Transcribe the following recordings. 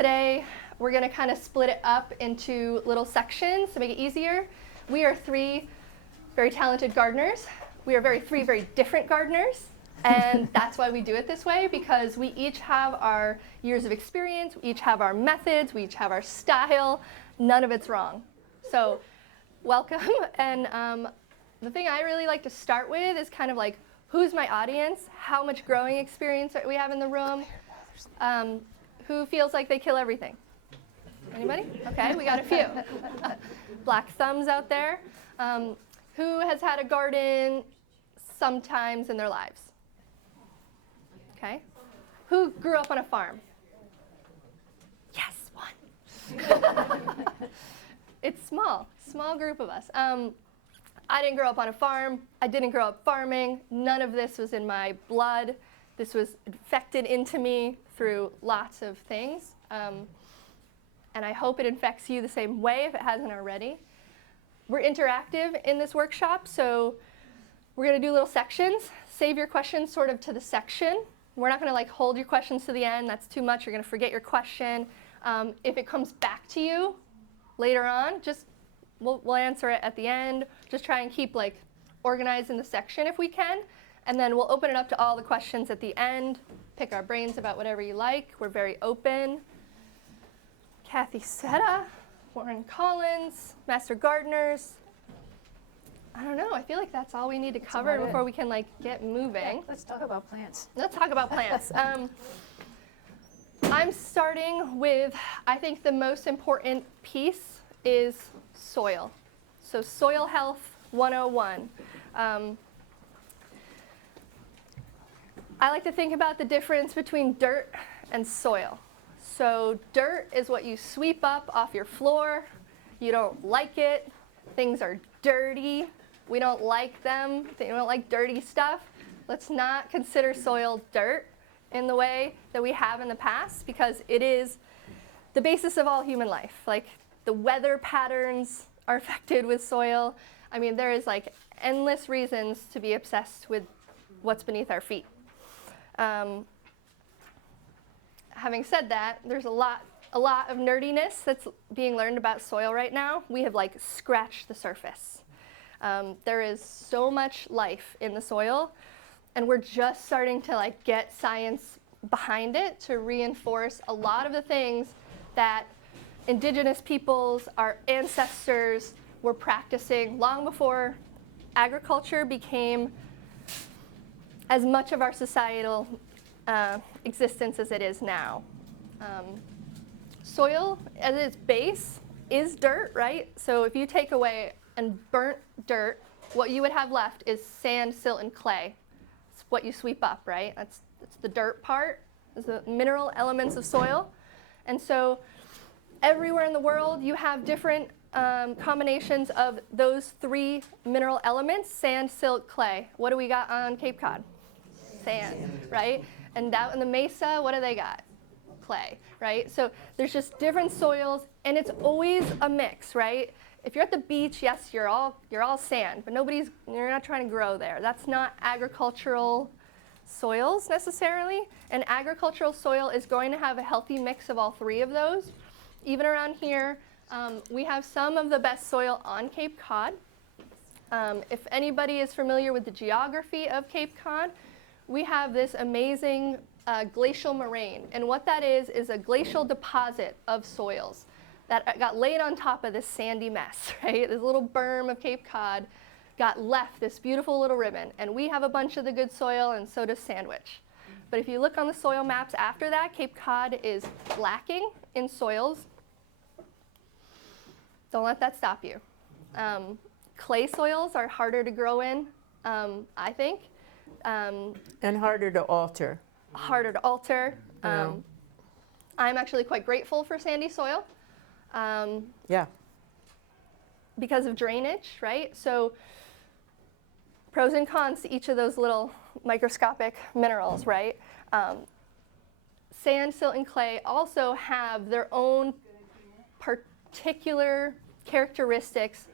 today we're going to kind of split it up into little sections to make it easier. We are three very talented gardeners. We are three very different gardeners. And that's why we do it this way, because we each have our years of experience, we each have our methods, we each have our style. None of it's wrong. So welcome. And the thing I really like to start with is kind of like, who's my audience? How much growing experience we have in the room? Who feels like they kill everything? Anybody? Okay, we got a few. Black thumbs out there. Who has had a garden sometimes in their lives? Okay. Who grew up on a farm? Yes, one. It's small group of us. I didn't grow up on a farm. I didn't grow up farming. None of this was in my blood. This was infected into me through lots of things. And I hope it infects you the same way if it hasn't already. We're interactive in this workshop, so we're going to do little sections. Save your questions sort of to the section. We're not going to hold your questions to the end. That's too much. You're going to forget your question. If it comes back to you later on, we'll answer it at the end. Just try and keep organized in the section if we can. And then we'll open it up to all the questions at the end. Pick our brains about whatever you like. We're very open. Kathy Setta, Warren Collins, Master Gardeners. I don't know. I feel like that's all we need to cover before we can get moving. Yeah, let's talk about plants. Let's talk about plants. I'm starting with, I think the most important piece is soil. So Soil Health 101. I like to think about the difference between dirt and soil. So dirt is what you sweep up off your floor. You don't like it. Things are dirty. We don't like them. We don't like dirty stuff. Let's not consider soil dirt in the way that we have in the past, because it is the basis of all human life. The weather patterns are affected with soil. I mean, there is endless reasons to be obsessed with what's beneath our feet. Having said that, there's a lot of nerdiness that's being learned about soil right now. We have scratched the surface. There is so much life in the soil, and we're just starting to get science behind it to reinforce a lot of the things that indigenous peoples, our ancestors, were practicing long before agriculture became as much of our societal existence as it is now. Soil, at its base, is dirt, right? So if you take away and burnt dirt, what you would have left is sand, silt, and clay. It's what you sweep up, right? That's the dirt part, is the mineral elements of soil. And so everywhere in the world, you have different combinations of those three mineral elements: sand, silt, clay. What do we got on Cape Cod? Sand, right? And out in the mesa, what do they got? Clay, right? So there's just different soils, and it's always a mix, right? If you're at the beach, yes, you're all sand, but you're not trying to grow there. That's not agricultural soils necessarily. An agricultural soil is going to have a healthy mix of all three of those. Even around here, we have some of the best soil on Cape Cod. If anybody is familiar with the geography of Cape Cod, we have this amazing glacial moraine. And what that is a glacial deposit of soils that got laid on top of this sandy mess, right? This little berm of Cape Cod got left this beautiful little ribbon. And we have a bunch of the good soil, and so does Sandwich. But if you look on the soil maps after that, Cape Cod is lacking in soils. Don't let that stop you. Clay soils are harder to grow in, I think. And harder to alter. Harder to alter. Yeah. I'm actually quite grateful for sandy soil. Yeah. Because of drainage, right? So pros and cons to each of those little microscopic minerals, right? Sand, silt, and clay also have their own particular characteristics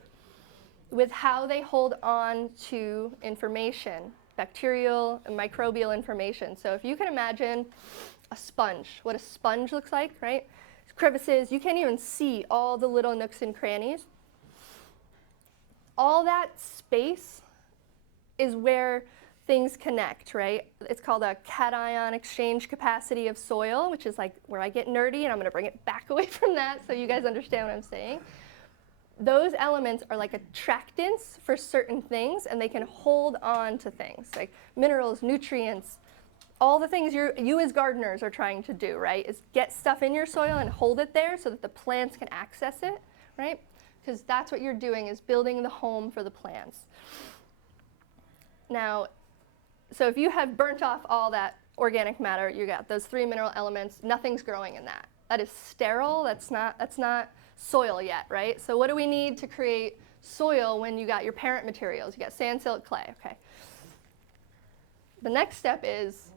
with how they hold on to information, bacterial and microbial information. So if you can imagine a sponge, what a sponge looks like, right? crevices. You can't even see all the little nooks and crannies. All that space is where things connect, right? It's called a cation exchange capacity of soil, which is like where I get nerdy, and I'm going to bring it back away from that so you guys understand what I'm saying. Those elements are like attractants for certain things, and they can hold on to things like minerals, nutrients, all the things you as gardeners are trying to do, right? Is get stuff in your soil and hold it there so that the plants can access it, right? Because that's what you're doing, is building the home for the plants. Now, so if you have burnt off all that organic matter, you got those 3 mineral elements, nothing's growing in that. That is sterile, that's not soil yet, right? So what do we need to create soil when you got your parent materials? You got sand, silt, clay, okay. The next step is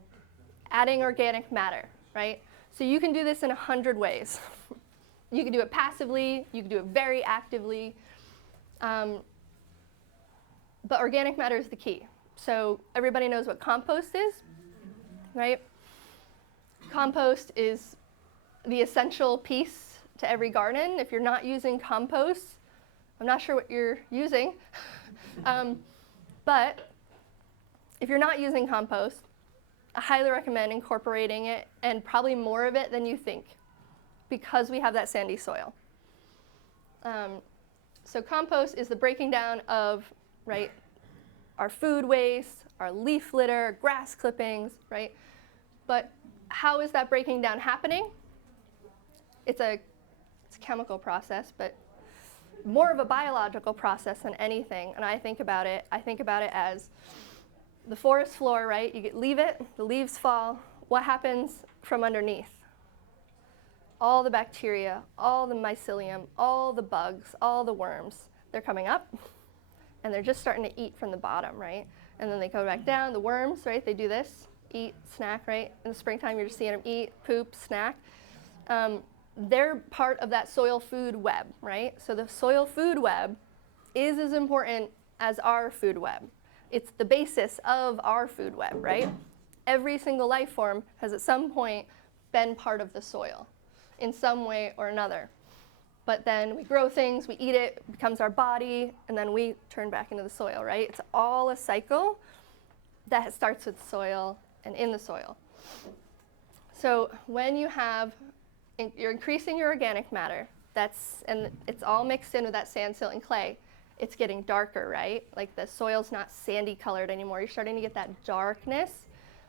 adding organic matter, right? So you can do this in 100 ways. You can do it passively, you can do it very actively, but organic matter is the key. So everybody knows what compost is, right? Compost is the essential piece to every garden. If you're not using compost, I'm not sure what you're using, but if you're not using compost, I highly recommend incorporating it, and probably more of it than you think, because we have that sandy soil. So compost is the breaking down of, right, our food waste, our leaf litter, grass clippings, right? But how is that breaking down happening? It's a chemical process, but more of a biological process than anything. And I think about it as the forest floor, right? You leave it, the leaves fall. What happens from underneath? All the bacteria, all the mycelium, all the bugs, all the worms, they're coming up, and they're just starting to eat from the bottom, right? And then they go back down. The worms, right, they do this, eat, snack, right? In the springtime, you're just seeing them eat, poop, snack. They're part of that soil food web, right? So the soil food web is as important as our food web. It's the basis of our food web, right? Every single life form has at some point been part of the soil in some way or another. But then we grow things, we eat it, it becomes our body, and then we turn back into the soil, right? It's all a cycle that starts with soil and in the soil. So when you have, you're increasing your organic matter, and it's all mixed in with that sand, silt, and clay, it's getting darker, right? Like the soil's not sandy colored anymore. You're starting to get that darkness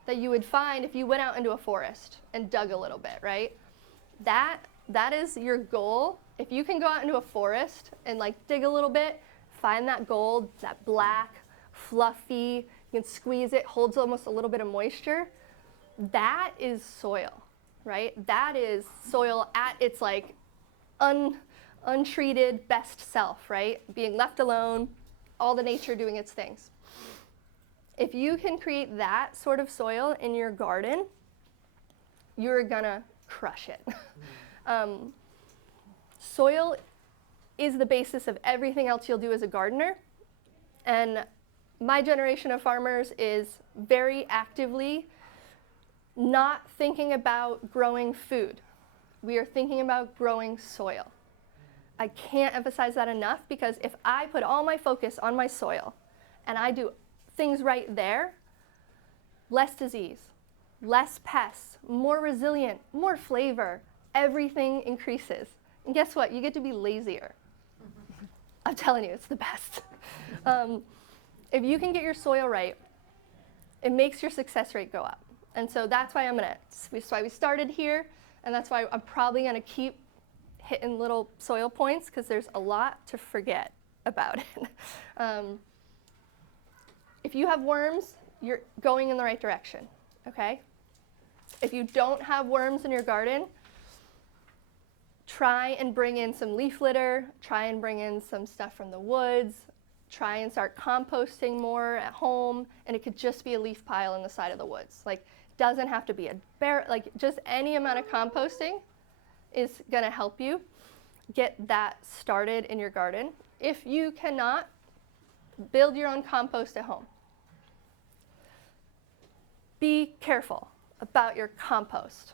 that you would find if you went out into a forest and dug a little bit, right? That is your goal. If you can go out into a forest and like dig a little bit, find that gold, that black, fluffy, you can squeeze it, holds almost a little bit of moisture. That is soil, right? That is soil at its like untreated best self, right? Being left alone, all the nature doing its things. If you can create that sort of soil in your garden, you're gonna crush it. Soil is the basis of everything else you'll do as a gardener. And my generation of farmers is very actively not thinking about growing food. We are thinking about growing soil. I can't emphasize that enough, because if I put all my focus on my soil and I do things right there, less disease, less pests, more resilient, more flavor, everything increases. And guess what? You get to be lazier. I'm telling you, it's the best. If you can get your soil right, it makes your success rate go up. And so that's why that's why we started here, and that's why I'm probably gonna keep hitting little soil points, because there's a lot to forget about it. If you have worms, you're going in the right direction, okay? If you don't have worms in your garden, try and bring in some leaf litter, try and bring in some stuff from the woods, try and start composting more at home, and it could just be a leaf pile in the side of the woods. Like, doesn't have to be a bare, like just any amount of composting is gonna help you get that started in your garden. If you cannot, build your own compost at home. Be careful about your compost.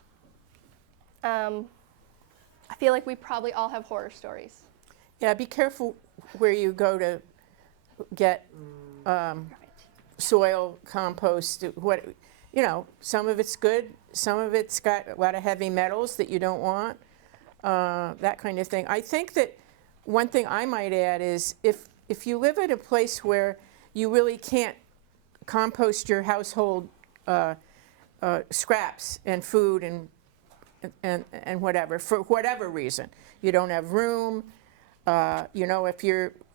I feel like we probably all have horror stories. Yeah, be careful where you go to get soil, compost, some of it's good, some of it's got a lot of heavy metals that you don't want, that kind of thing. I think that one thing I might add is if you live at a place where you really can't compost your household scraps and food and whatever, for whatever reason, you don't have room,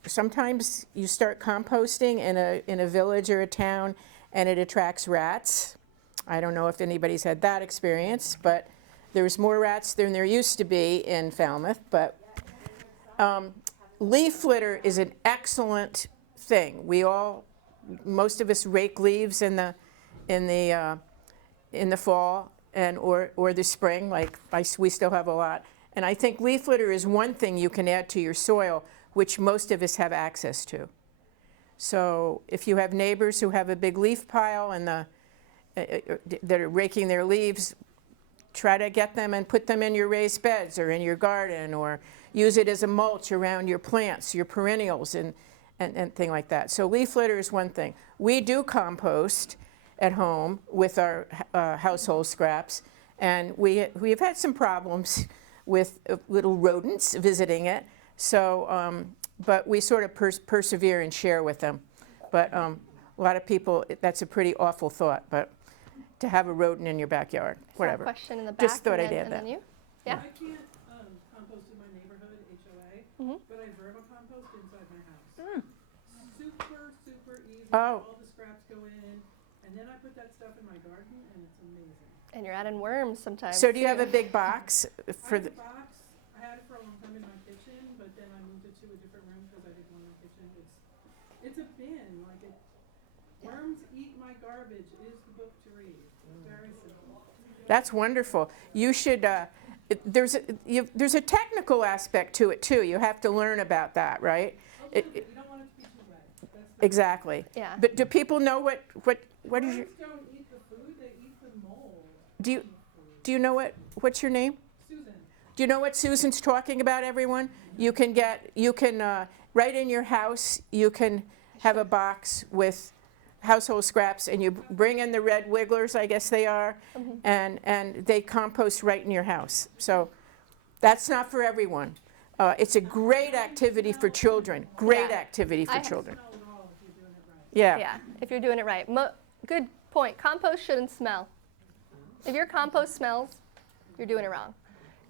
sometimes you start composting in a village or a town and it attracts rats. I don't know if anybody's had that experience, but there's more rats than there used to be in Falmouth. But leaf litter is an excellent thing. Most of us rake leaves in the fall or the spring. We still have a lot. And I think leaf litter is one thing you can add to your soil, which most of us have access to. So if you have neighbors who have a big leaf pile and that are raking their leaves, try to get them and put them in your raised beds or in your garden, or use it as a mulch around your plants, your perennials, and thing like that. So leaf litter is one thing. We do compost at home with our household scraps, and we've had some problems with little rodents visiting it. So, but we sort of persevere and share with them. But a lot of people, that's a pretty awful thought, but to have a rodent in your backyard, whatever. Question in the back. Just thought and I'd then- add and that. then you? Yeah. I can't compost in my neighborhood, HOA, but I vermicompost inside my house. Super easy. Oh. All the scraps go in, and then I put that stuff in my garden, and it's amazing. And you're adding worms sometimes. So do you have too. a big box for I have the? a box. I had it for a long time in my kitchen, but then I moved it to a different room because I didn't want my kitchen. It's a bin. Worms eat my garbage is the book to read. Very simple. That's wonderful. You should. There's a technical aspect to it too. You have to learn about that, right? You don't want it to be too wet. That's the Exactly. Yeah. But do people know what is your? Worms don't eat the food; they eat the mold. Do you know what's your name? Susan. Do you know what Susan's talking about, everyone? You can right in your house, you can have a box with household scraps, and you bring in the red wigglers, I guess they are, and they compost right in your house. So that's not for everyone. It's a great activity for children. Great Yeah. activity for I- children. Smell it all if you're doing it right. Yeah. Yeah, if you're doing it right. Good point. Compost shouldn't smell. If your compost smells, you're doing it wrong.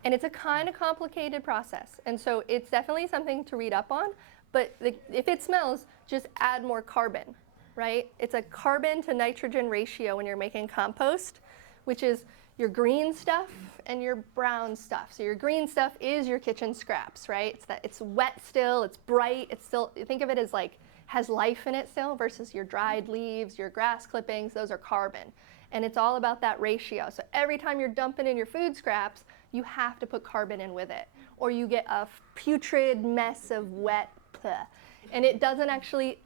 And it's a kind of complicated process. And so it's definitely something to read up on. But if it smells, just add more carbon, right? It's a carbon to nitrogen ratio when you're making compost, which is your green stuff and your brown stuff. So your green stuff is your kitchen scraps, right? It's wet still, it's bright, it's still, think of it as has life in it still, versus your dried leaves, your grass clippings, those are carbon. And it's all about that ratio. So every time you're dumping in your food scraps, you have to put carbon in with it, or you get a putrid mess of wet bleh. And it doesn't actually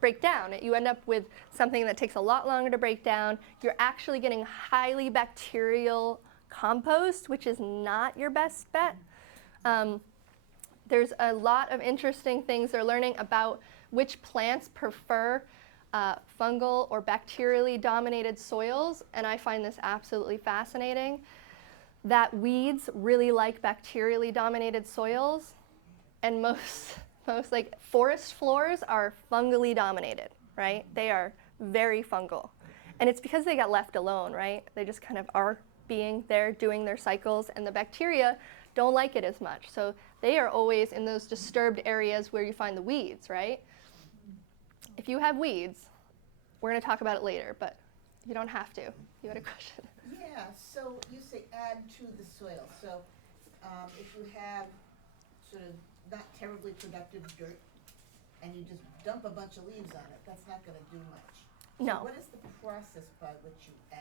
break down. You end up with something that takes a lot longer to break down. You're actually getting highly bacterial compost, which is not your best bet. There's a lot of interesting things they're learning about which plants prefer fungal or bacterially dominated soils, and I find this absolutely fascinating. That weeds really like bacterially dominated soils, and most forest floors are fungally dominated, right? They are very fungal. And it's because they got left alone, right? They just kind of are being there, doing their cycles, and the bacteria don't like it as much. So they are always in those disturbed areas where you find the weeds, right? If you have weeds, we're going to talk about it later, but you don't have to. You had a question. Yeah, so you say add to the soil. So if you have sort of not terribly productive dirt and you just dump a bunch of leaves on it, that's not going to do much. No. So what is the process by which you add?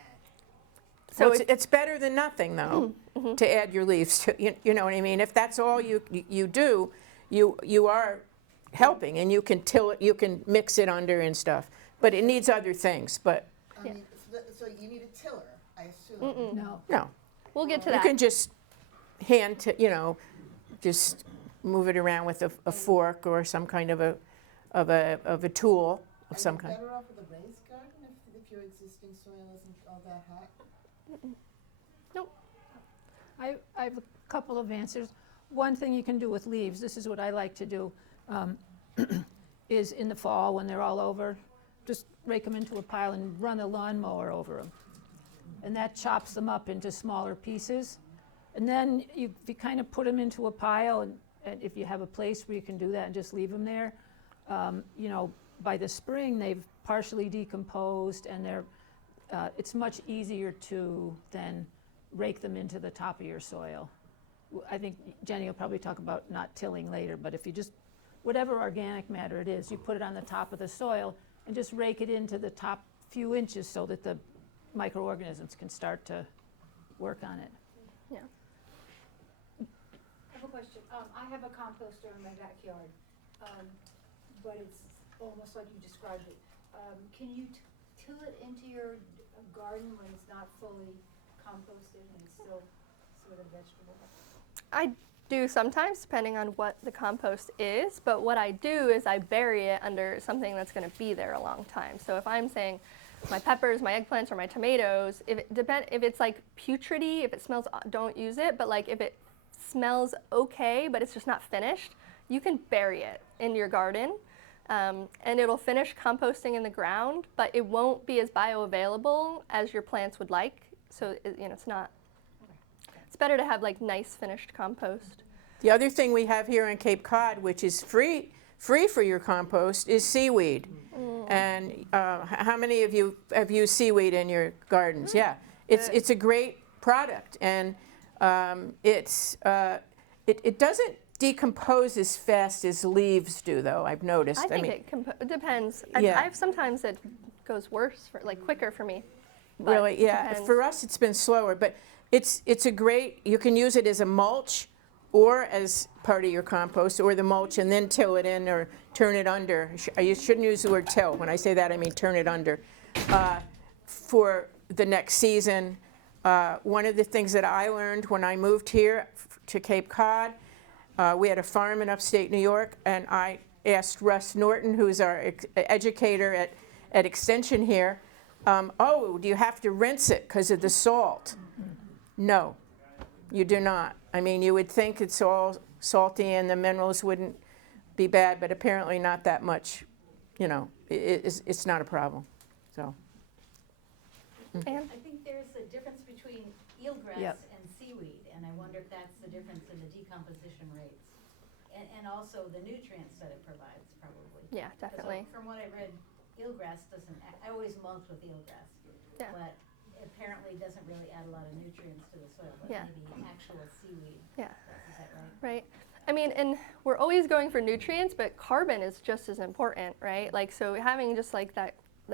So it's better than nothing, though, to add your leaves to. You know what I mean? If that's all you do, you are helping, and you can till it, you can mix it under and stuff. But it needs other things. But I mean, so you need a tiller, I assume. No. no, We'll get to you that. can just hand to, just move it around with a fork or some kind of a tool of some kind. Are you better off with a raised garden if your existing soil isn't all that hot? I have a couple of answers. One thing you can do with leaves, this is what I like to do, is in the fall when they're all over, just rake them into a pile and run a lawnmower over them. And that chops them up into smaller pieces. And then you kind of put them into a pile, and if you have a place where you can do that and just leave them there, by the spring they've partially decomposed, and it's much easier to then rake them into the top of your soil. I think Jenny will probably talk about not tilling later, but if you just, whatever organic matter it is, you put it on the top of the soil and just rake it into the top few inches so that the microorganisms can start to work on it. Yeah. I have a question. I have a composter in my backyard, but it's almost like you described it. Can you till it into your garden when it's not fully composted and it's still sort of vegetable? I do sometimes, depending on what the compost is, but what I do is I bury it under something that's going to be there a long time. So if I'm saying my peppers, my eggplants, or my tomatoes, if it's like putridy, if it smells, don't use it, but like if it smells okay, but it's just not finished, you can bury it in your garden, and it'll finish composting in the ground, but it won't be as bioavailable as your plants would like. So it's not. It's better to have like nice finished compost. The other thing we have here in Cape Cod, which is free for your compost, is seaweed. And how many of you have used seaweed in your gardens? Yeah, it's a great product, and it doesn't decompose as fast as leaves do, though. I've noticed. I think it depends. Yeah. I've sometimes it goes worse, quicker for me. But Really, yeah. depends. For us, it's been slower, but it's a great. You can use it as a mulch, or as part of your compost, or the mulch, and then till it in or turn it under. You shouldn't use the word till. When I say that, I mean turn it under. For the next season, one of the things that I learned when I moved here to Cape Cod, we had a farm in upstate New York, and I asked Russ Norton, who's our educator at Extension here, do you have to rinse it because of the salt? No, you do not. I mean, you would think it's all salty and the minerals wouldn't be bad, but apparently not that much. It's not a problem. So. Ann? I think there's a difference between eelgrass Yep. and seaweed, and I wonder if that's the difference in the decomposition rates. And also the nutrients that it provides, probably. Yeah, 'Cause definitely. From what I read, eelgrass doesn't, I always mulch with eelgrass. Yeah. But apparently doesn't really add a lot of nutrients to the soil, but Yeah. maybe actual seaweed. Yeah. Is that right? Right. I mean, and we're always going for nutrients, but carbon is just as important, right? Like, so having just like that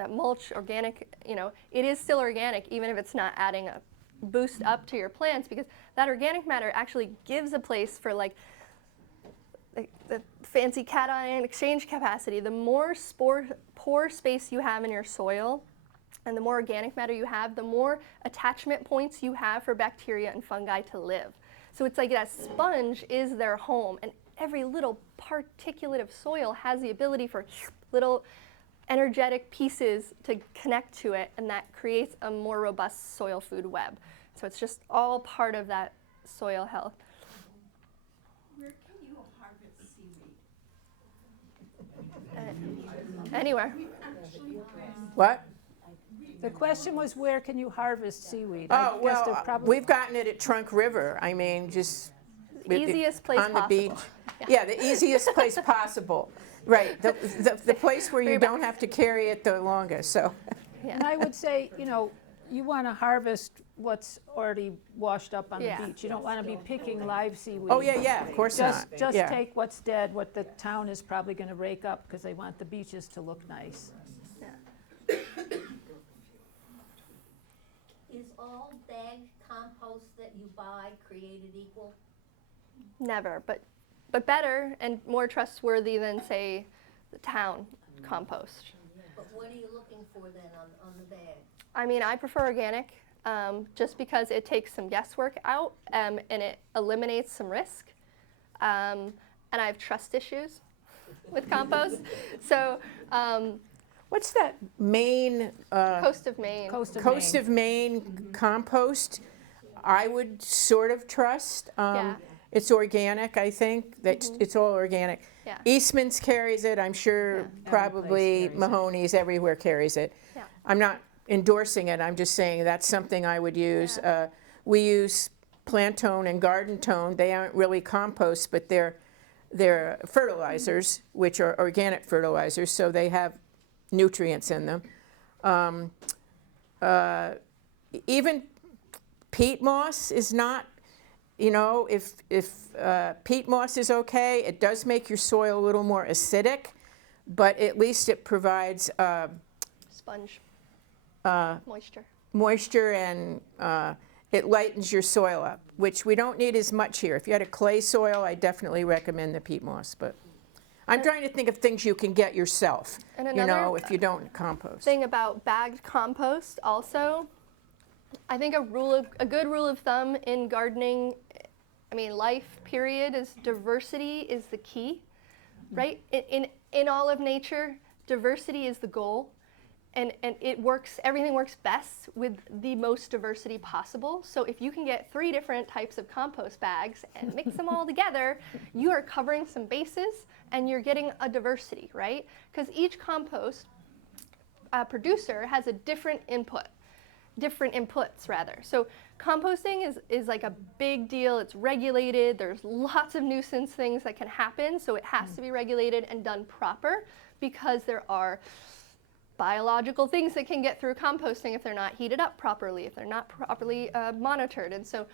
mulch, organic, it is still organic, even if it's not adding a boost up to your plants, because that organic matter actually gives a place for like the fancy cation exchange capacity. The more pore space you have in your soil, and the more organic matter you have, the more attachment points you have for bacteria and fungi to live. So it's like that sponge is their home, and every little particulate of soil has the ability for little energetic pieces to connect to it, and that creates a more robust soil food web. So it's just all part of that soil health. Where can you harvest seaweed? Anywhere. What? The question was, where can you harvest seaweed? Oh, I guess they're well, probably- we've gotten it at Trunk River. I mean, just Easiest place on the possible. beach. Yeah, the easiest place possible. Right, the place where you don't have to carry it the longest. So, And I would say, you want to harvest what's already washed up on Yeah. the beach. You don't want to be picking live seaweed. oh yeah, of course not. Just Yeah. take what's dead, what the town is probably going to rake up because they want the beaches to look nice. Is all bagged compost that you buy created equal? Never, but better and more trustworthy than, say, the town compost. But what are you looking for then on the bag? I mean, I prefer organic. just because it takes some guesswork out and it eliminates some risk. And I have trust issues with compost. So What's that Maine, Coast of Maine. Coast of Maine compost? I would sort of trust. Yeah. It's organic, I think. It's all organic. Yeah. Eastman's carries it. I'm sure probably carries it. Mahoney's everywhere carries it. Yeah. I'm not endorsing it. I'm just saying that's something I would use. We use Plant Tone and Garden Tone. They aren't really compost, but they're fertilizers, which are organic fertilizers, so they have nutrients in them. Even peat moss is not, if peat moss is okay, it does make your soil a little more acidic, but at least it provides Sponge. Moisture. moisture and it lightens your soil up, which we don't need as much here. If you had a clay soil, I definitely recommend the peat moss, but I'm trying to think of things you can get yourself, And another if you don't compost. thing about bagged compost also, I think a good rule of thumb in gardening, life period, is diversity is the key, right? In all of nature, diversity is the goal. And it works, everything works best with the most diversity possible. So if you can get 3 different types of compost bags and mix them all together, you are covering some bases and you're getting a diversity, right? Because each compost producer has a different inputs rather. So composting is like a big deal. It's regulated. There's lots of nuisance things that can happen. So it has to be regulated and done proper, because there are biological things that can get through composting if they're not heated up properly, if they're not properly monitored. And so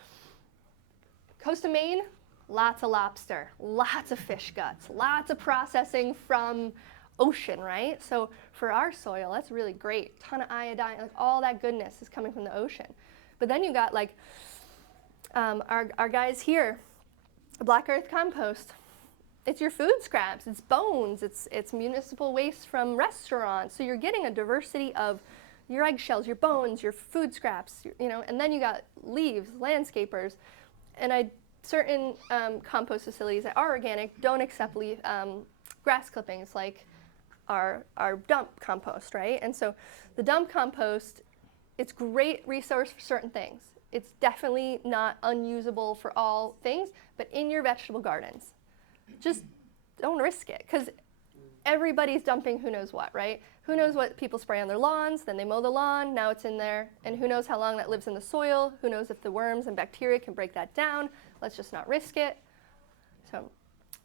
Coast of Maine, lots of lobster, lots of fish guts, lots of processing from ocean, right? So for our soil, that's really great. Ton of iodine, like all that goodness is coming from the ocean. But then you got like our guys here, Black Earth Compost. It's your food scraps, it's bones, it's municipal waste from restaurants. So you're getting a diversity of your eggshells, your bones, your food scraps, and then you got leaves, landscapers, and certain compost facilities that are organic don't accept grass clippings like our dump compost, right? And so the dump compost, it's great resource for certain things. It's definitely not unusable for all things, but in your vegetable gardens, just don't risk it, because everybody's dumping who knows what, right? Who knows what people spray on their lawns, then they mow the lawn, now it's in there, and who knows how long that lives in the soil, who knows if the worms and bacteria can break that down. Let's just not risk it. So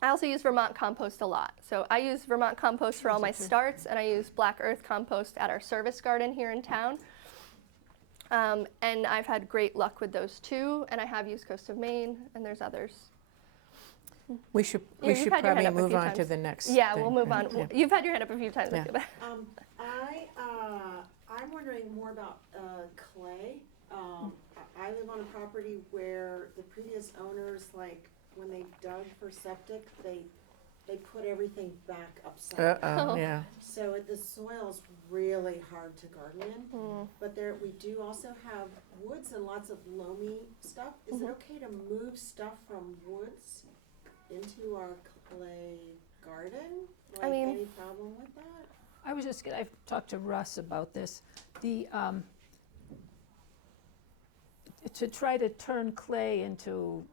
I also use Vermont compost a lot. So I use Vermont compost for all my starts, and I use Black Earth compost at our service garden here in town. And I've had great luck with those too, and I have used Coast of Maine, and there's others. We should You've had your hand probably up a move few on to times. the next Yeah, thing, we'll move right? on. Yeah. You've had your hand up a few times. Yeah. I'm wondering more about clay. I live on a property where the previous owners, like, when they dug for septic, they put everything back upside down. Oh. Yeah. So the soil's really hard to garden in. But we do also have woods and lots of loamy stuff. Is it okay to move stuff from woods into our clay garden? I mean- any problem with that? I've talked to Russ about this. To try to turn clay into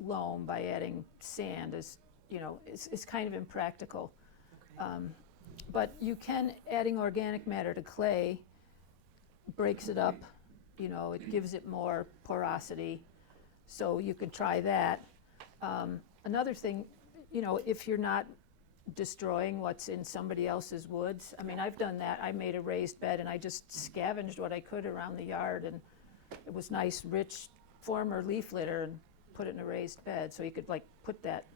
loam by adding sand is kind of impractical. But you can, adding organic matter to clay breaks it up, it gives it more porosity. So you could try that. Another thing, if you're not destroying what's in somebody else's woods. I've done that. I made a raised bed and I just scavenged what I could around the yard, and it was nice, rich, former leaf litter, and put it in a raised bed. So you could put that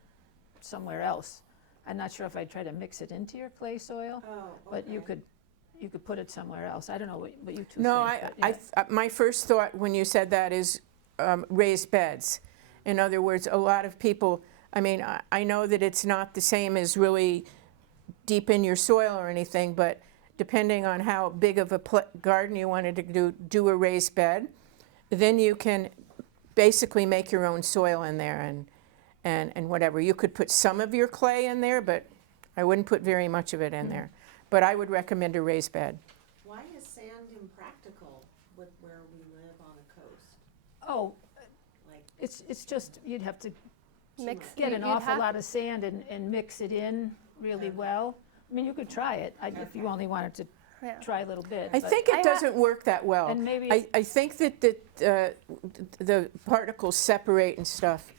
somewhere else. I'm not sure if I'd try to mix it into your clay soil, but you could put it somewhere else. I don't know what you two No, think. but yeah. my first thought when you said that is raised beds. In other words, a lot of people, I know that it's not the same as really deep in your soil or anything, but depending on how big of a garden you wanted to do a raised bed. then you can basically make your own soil in there and whatever. You could put some of your clay in there, but I wouldn't put very much of it in there. But I would recommend a raised bed. Why is sand impractical with where we live on a coast? Oh, Like, it's just, you'd have to Mix. get an you'd awful have- lot of sand and mix it in really well. I mean, you could try it, if you only wanted to Yeah. try a little bit. I but- think it doesn't work that well. And maybe I think that the particles separate and stuff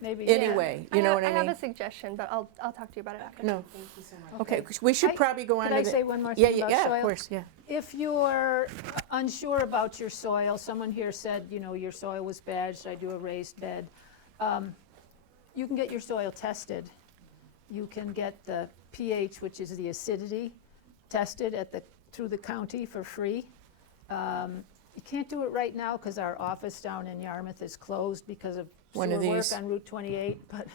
maybe, Yeah. anyway. You know what I I mean? have a suggestion, but I'll talk to you about it after. No. thank you so much. Okay, we should I- probably go on Could to I the. say one more Yeah, thing yeah, about yeah, soil? of course, yeah. If you're unsure about your soil, someone here said, you know, your soil was bad, should I do a raised bed? You can get your soil tested. You can get the pH, which is the acidity, tested through the county for free. You can't do it right now because our office down in Yarmouth is closed because of One of sewer work these. on Route 28, but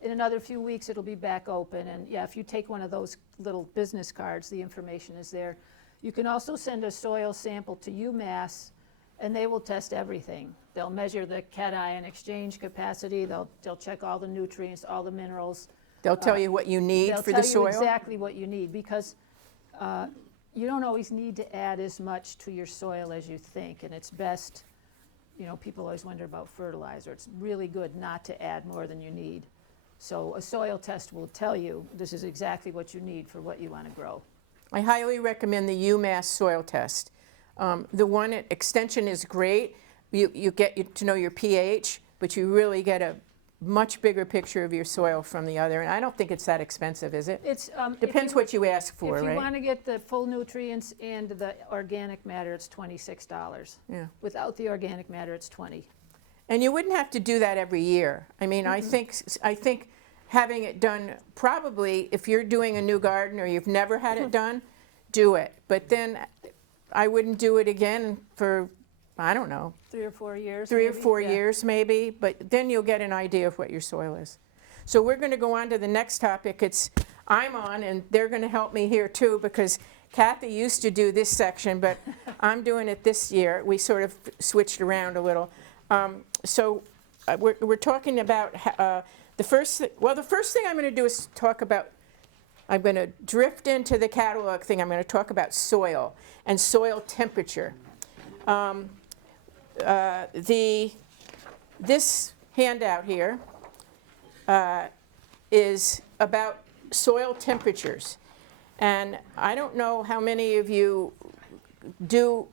in another few weeks, it'll be back open. And yeah, if you take one of those little business cards, the information is there. You can also send a soil sample to UMass, and they will test everything. They'll measure the cation exchange capacity, they'll check all the nutrients, all the minerals. They'll tell you what you need for the soil. They'll tell you exactly what you need, because you don't always need to add as much to your soil as you think, and it's best, you know, people always wonder about fertilizer. It's really good not to add more than you need. So a soil test will tell you this is exactly what you need for what you want to grow. I highly recommend the UMass soil test. The one at Extension is great. You get to know your pH, but you really get a much bigger picture of your soil from the other. And I don't think it's that expensive, is it? It's Depends what you ask for, If you right? want to get the full nutrients and the organic matter, it's $26. Yeah. Without the organic matter, it's $20. And you wouldn't have to do that every year. I mean, I think having it done, probably if you're doing a new garden or you've never had it done, do it. But then I wouldn't do it again for, I don't know, 3 or 4 years. 3 or maybe? 4 Yeah. years maybe, but then you'll get an idea of what your soil is. So we're going to go on to the next topic. I'm on, and they're going to help me here too, because Kathy used to do this section, but I'm doing it this year. We sort of switched around a little. We're talking about the first thing I'm going to do is talk about, I'm going to drift into the catalog thing. I'm going to talk about soil and soil temperature. This handout here is about soil temperatures. And I don't know how many of you do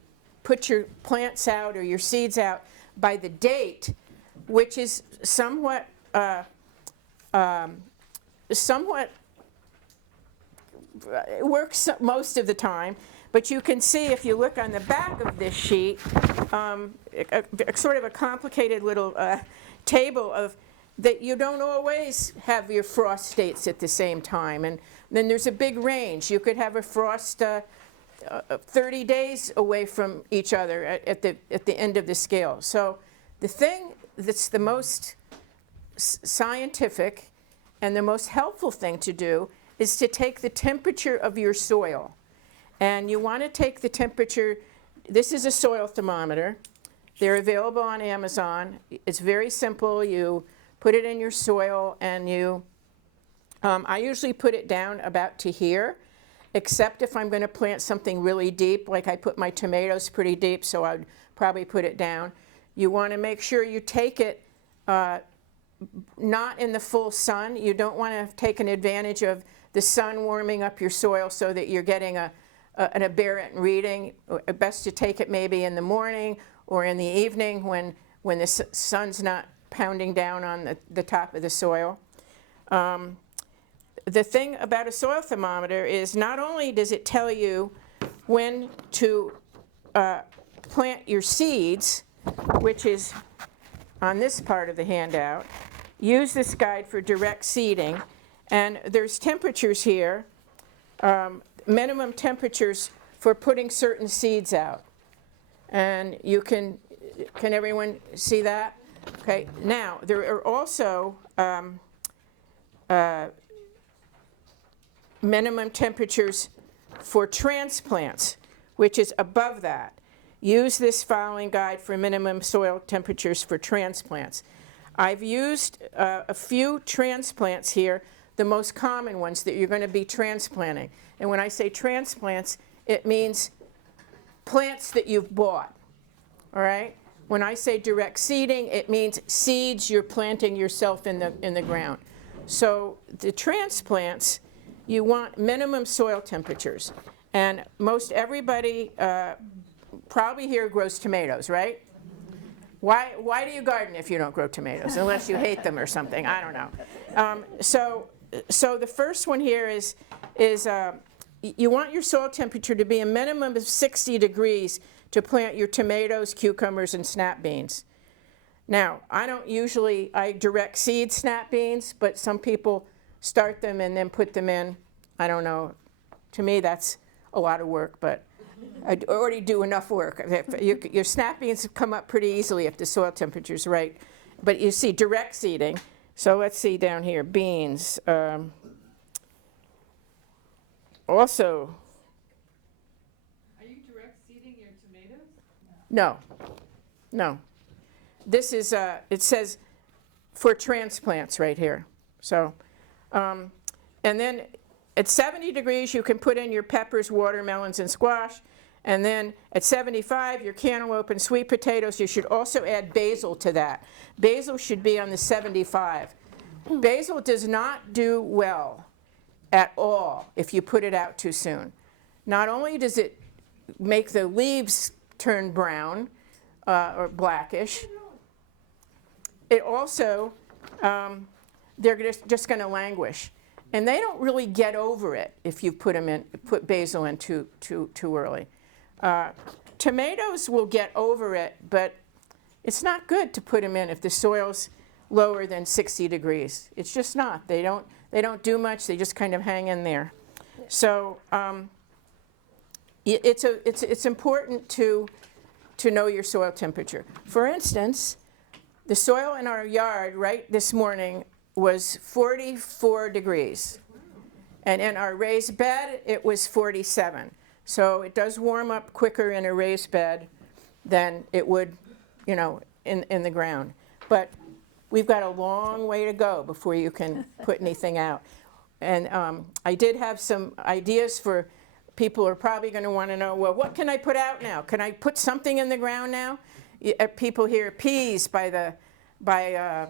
put your plants out or your seeds out by the date, which is somewhat it works most of the time. But you can see if you look on the back of this sheet, sort of a complicated little table of that you don't always have your frost dates at the same time. And then there's a big range. You could have a frost 30 days away from each other at the end of the scale. So the thing that's the most scientific and the most helpful thing to do is to take the temperature of your soil. And you want to take the temperature. This is a soil thermometer. They're available on Amazon. It's very simple. You put it in your soil, and I usually put it down about to here, except if I'm going to plant something really deep, like I put my tomatoes pretty deep, so I'd probably put it down. You want to make sure you take it not in the full sun. You don't want to take an advantage of the sun warming up your soil so that you're getting an aberrant reading. Best to take it maybe in the morning or in the evening when the sun's not pounding down on the top of the soil. The thing about a soil thermometer is not only does it tell you when to plant your seeds, which is on this part of the handout. Use this guide for direct seeding. And there's temperatures here, minimum temperatures for putting certain seeds out. And you can everyone see that? Okay, now there are also minimum temperatures for transplants, which is above that. use this following guide for minimum soil temperatures for transplants. I've used a few transplants here, the most common ones that you're going to be transplanting. And when I say transplants, it means plants that you've bought, all right? When I say direct seeding, it means seeds you're planting yourself in the ground. So the transplants, you want minimum soil temperatures. And most everybody probably here grows tomatoes, right? Why do you garden if you don't grow tomatoes? Unless you hate them or something, I don't know. So the first one here is you want your soil temperature to be a minimum of 60 degrees to plant your tomatoes, cucumbers, and snap beans. Now, I direct seed snap beans, but some people start them and then put them in. I don't know. To me, that's a lot of work, but I already do enough work. Your snap beans come up pretty easily if the soil temperature is right. But you see, direct seeding. So let's see down here, beans. Also, Are you direct seeding your tomatoes? no. This is, it says for transplants right here. So, and then at 70 degrees, you can put in your peppers, watermelons, and squash. And then at 75, your cantaloupe and sweet potatoes. You should also add basil to that. Basil should be on the 75. Basil does not do well at all if you put it out too soon. Not only does it make the leaves turn brown or blackish, it also, they're just going to languish. And they don't really get over it if you put basil in too early. Tomatoes will get over it, but it's not good to put them in if the soil's lower than 60 degrees. It's just not. They don't do much. They just kind of hang in there. So it's important to know your soil temperature. For instance, the soil in our yard right this morning was 44 degrees. And in our raised bed, it was 47. So it does warm up quicker in a raised bed than it would, in the ground. But we've got a long way to go before you can put anything out. And I did have some ideas for people who are probably going to want to know, well, what can I put out now? Can I put something in the ground now? People hear peas by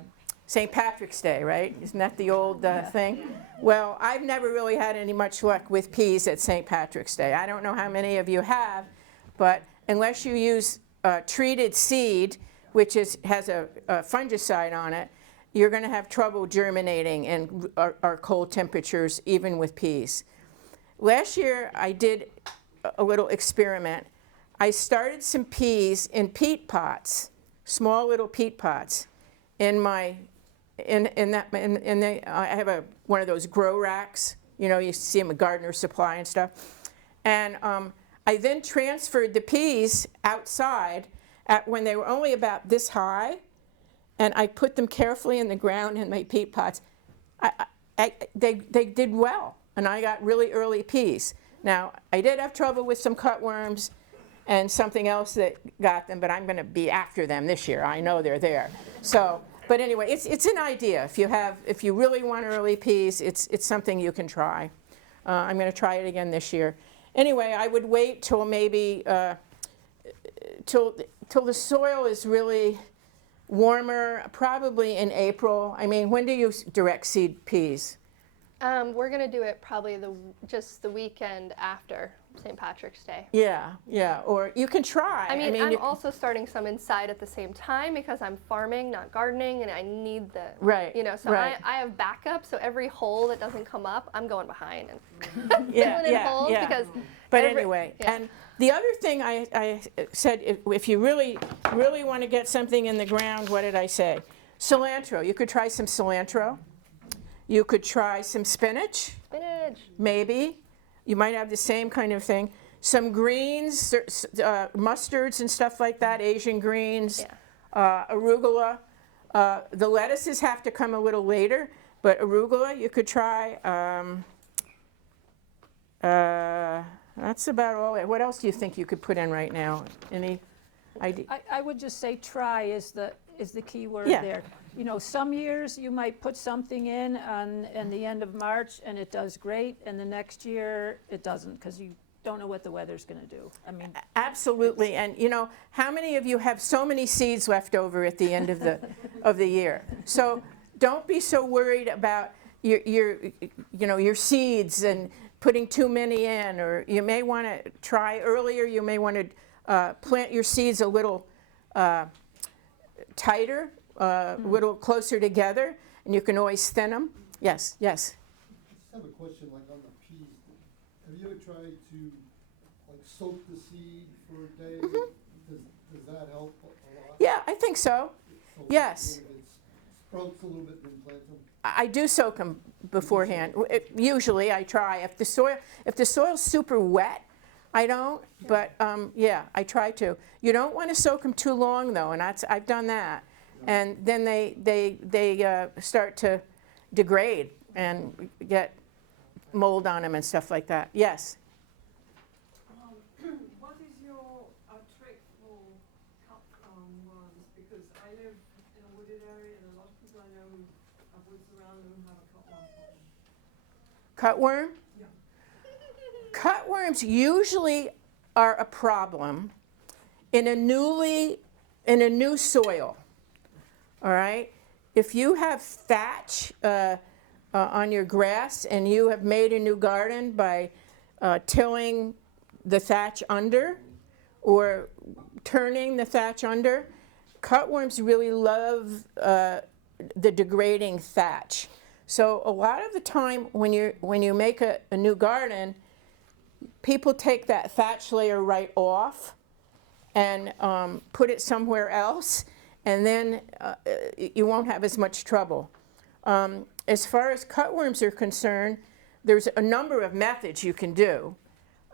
St. Patrick's Day, right? Isn't that the old thing? Well, I've never really had any much luck with peas at St. Patrick's Day. I don't know how many of you have, but unless you use treated seed, which has a fungicide on it, you're going to have trouble germinating in our cold temperatures, even with peas. Last year, I did a little experiment. I started some peas in peat pots, small little peat pots, I have one of those grow racks. You see them at Gardener Supply and stuff. And I then transferred the peas outside when they were only about this high, and I put them carefully in the ground in my peat pots. They did well, and I got really early peas. Now, I did have trouble with some cutworms and something else that got them, but I'm going to be after them this year. I know they're there. So, but anyway, it's an idea. If you really want early peas, it's something you can try. I'm going to try it again this year. Anyway, I would wait till maybe till the soil is really warmer, probably in April. I mean, when do you direct seed peas? We're going to do it probably just the weekend after St. Patrick's Day. Yeah, or you can try. I mean I'm also starting some inside at the same time because I'm farming, not gardening, and I need the, so right. I have backup, so every hole that doesn't come up, I'm going behind and filling in holes because. But anyway, and the other thing I said, if you really want to get something in the ground, what did I say? Cilantro. You could try some cilantro. You could try some spinach. Maybe. You might have the same kind of thing. Some greens, mustards and stuff like that, Asian greens, arugula. The lettuces have to come a little later, but arugula you could try. That's That's about all. What else do you think you could put in right now? Any idea? I would just say try is the key word Yeah. there. You know, some years you might put something in the end of March and it does great, and the next year it doesn't, because you don't know what the weather's going to do. I mean, Absolutely, and you know, how many of you have so many seeds left over at the end of the year? So don't be so worried about your seeds and putting too many in, or you may want to try earlier. You may want to plant your seeds a little tighter, a little closer together, and you can always thin them. Yes, yes. I just have a question, like on the peas. Have you ever tried to like soak the seed for a day? Does that help a lot? Yeah, I think so. Soak Yes. it a little bit, sprouts a little bit, then plant them? I do soak them beforehand. Usually I try. If the soil's super wet, I don't. But yeah, I try to. You don't want to soak them too long though, and I've done that. And then they start to degrade and get mold on them and stuff like that. Yes. What is your trick for worms? Because I live in a wooded area and a lot of people I know who have woods around them have a cutworm problem. Cutworm? Cutworms usually are a problem in a new soil. All right? If you have thatch on your grass and you have made a new garden by tilling the thatch under or turning the thatch under, cutworms really love the degrading thatch. So a lot of the time when you make a new garden, people take that thatch layer right off and put it somewhere else, and then you won't have as much trouble. As far as cutworms are concerned, there's a number of methods you can do.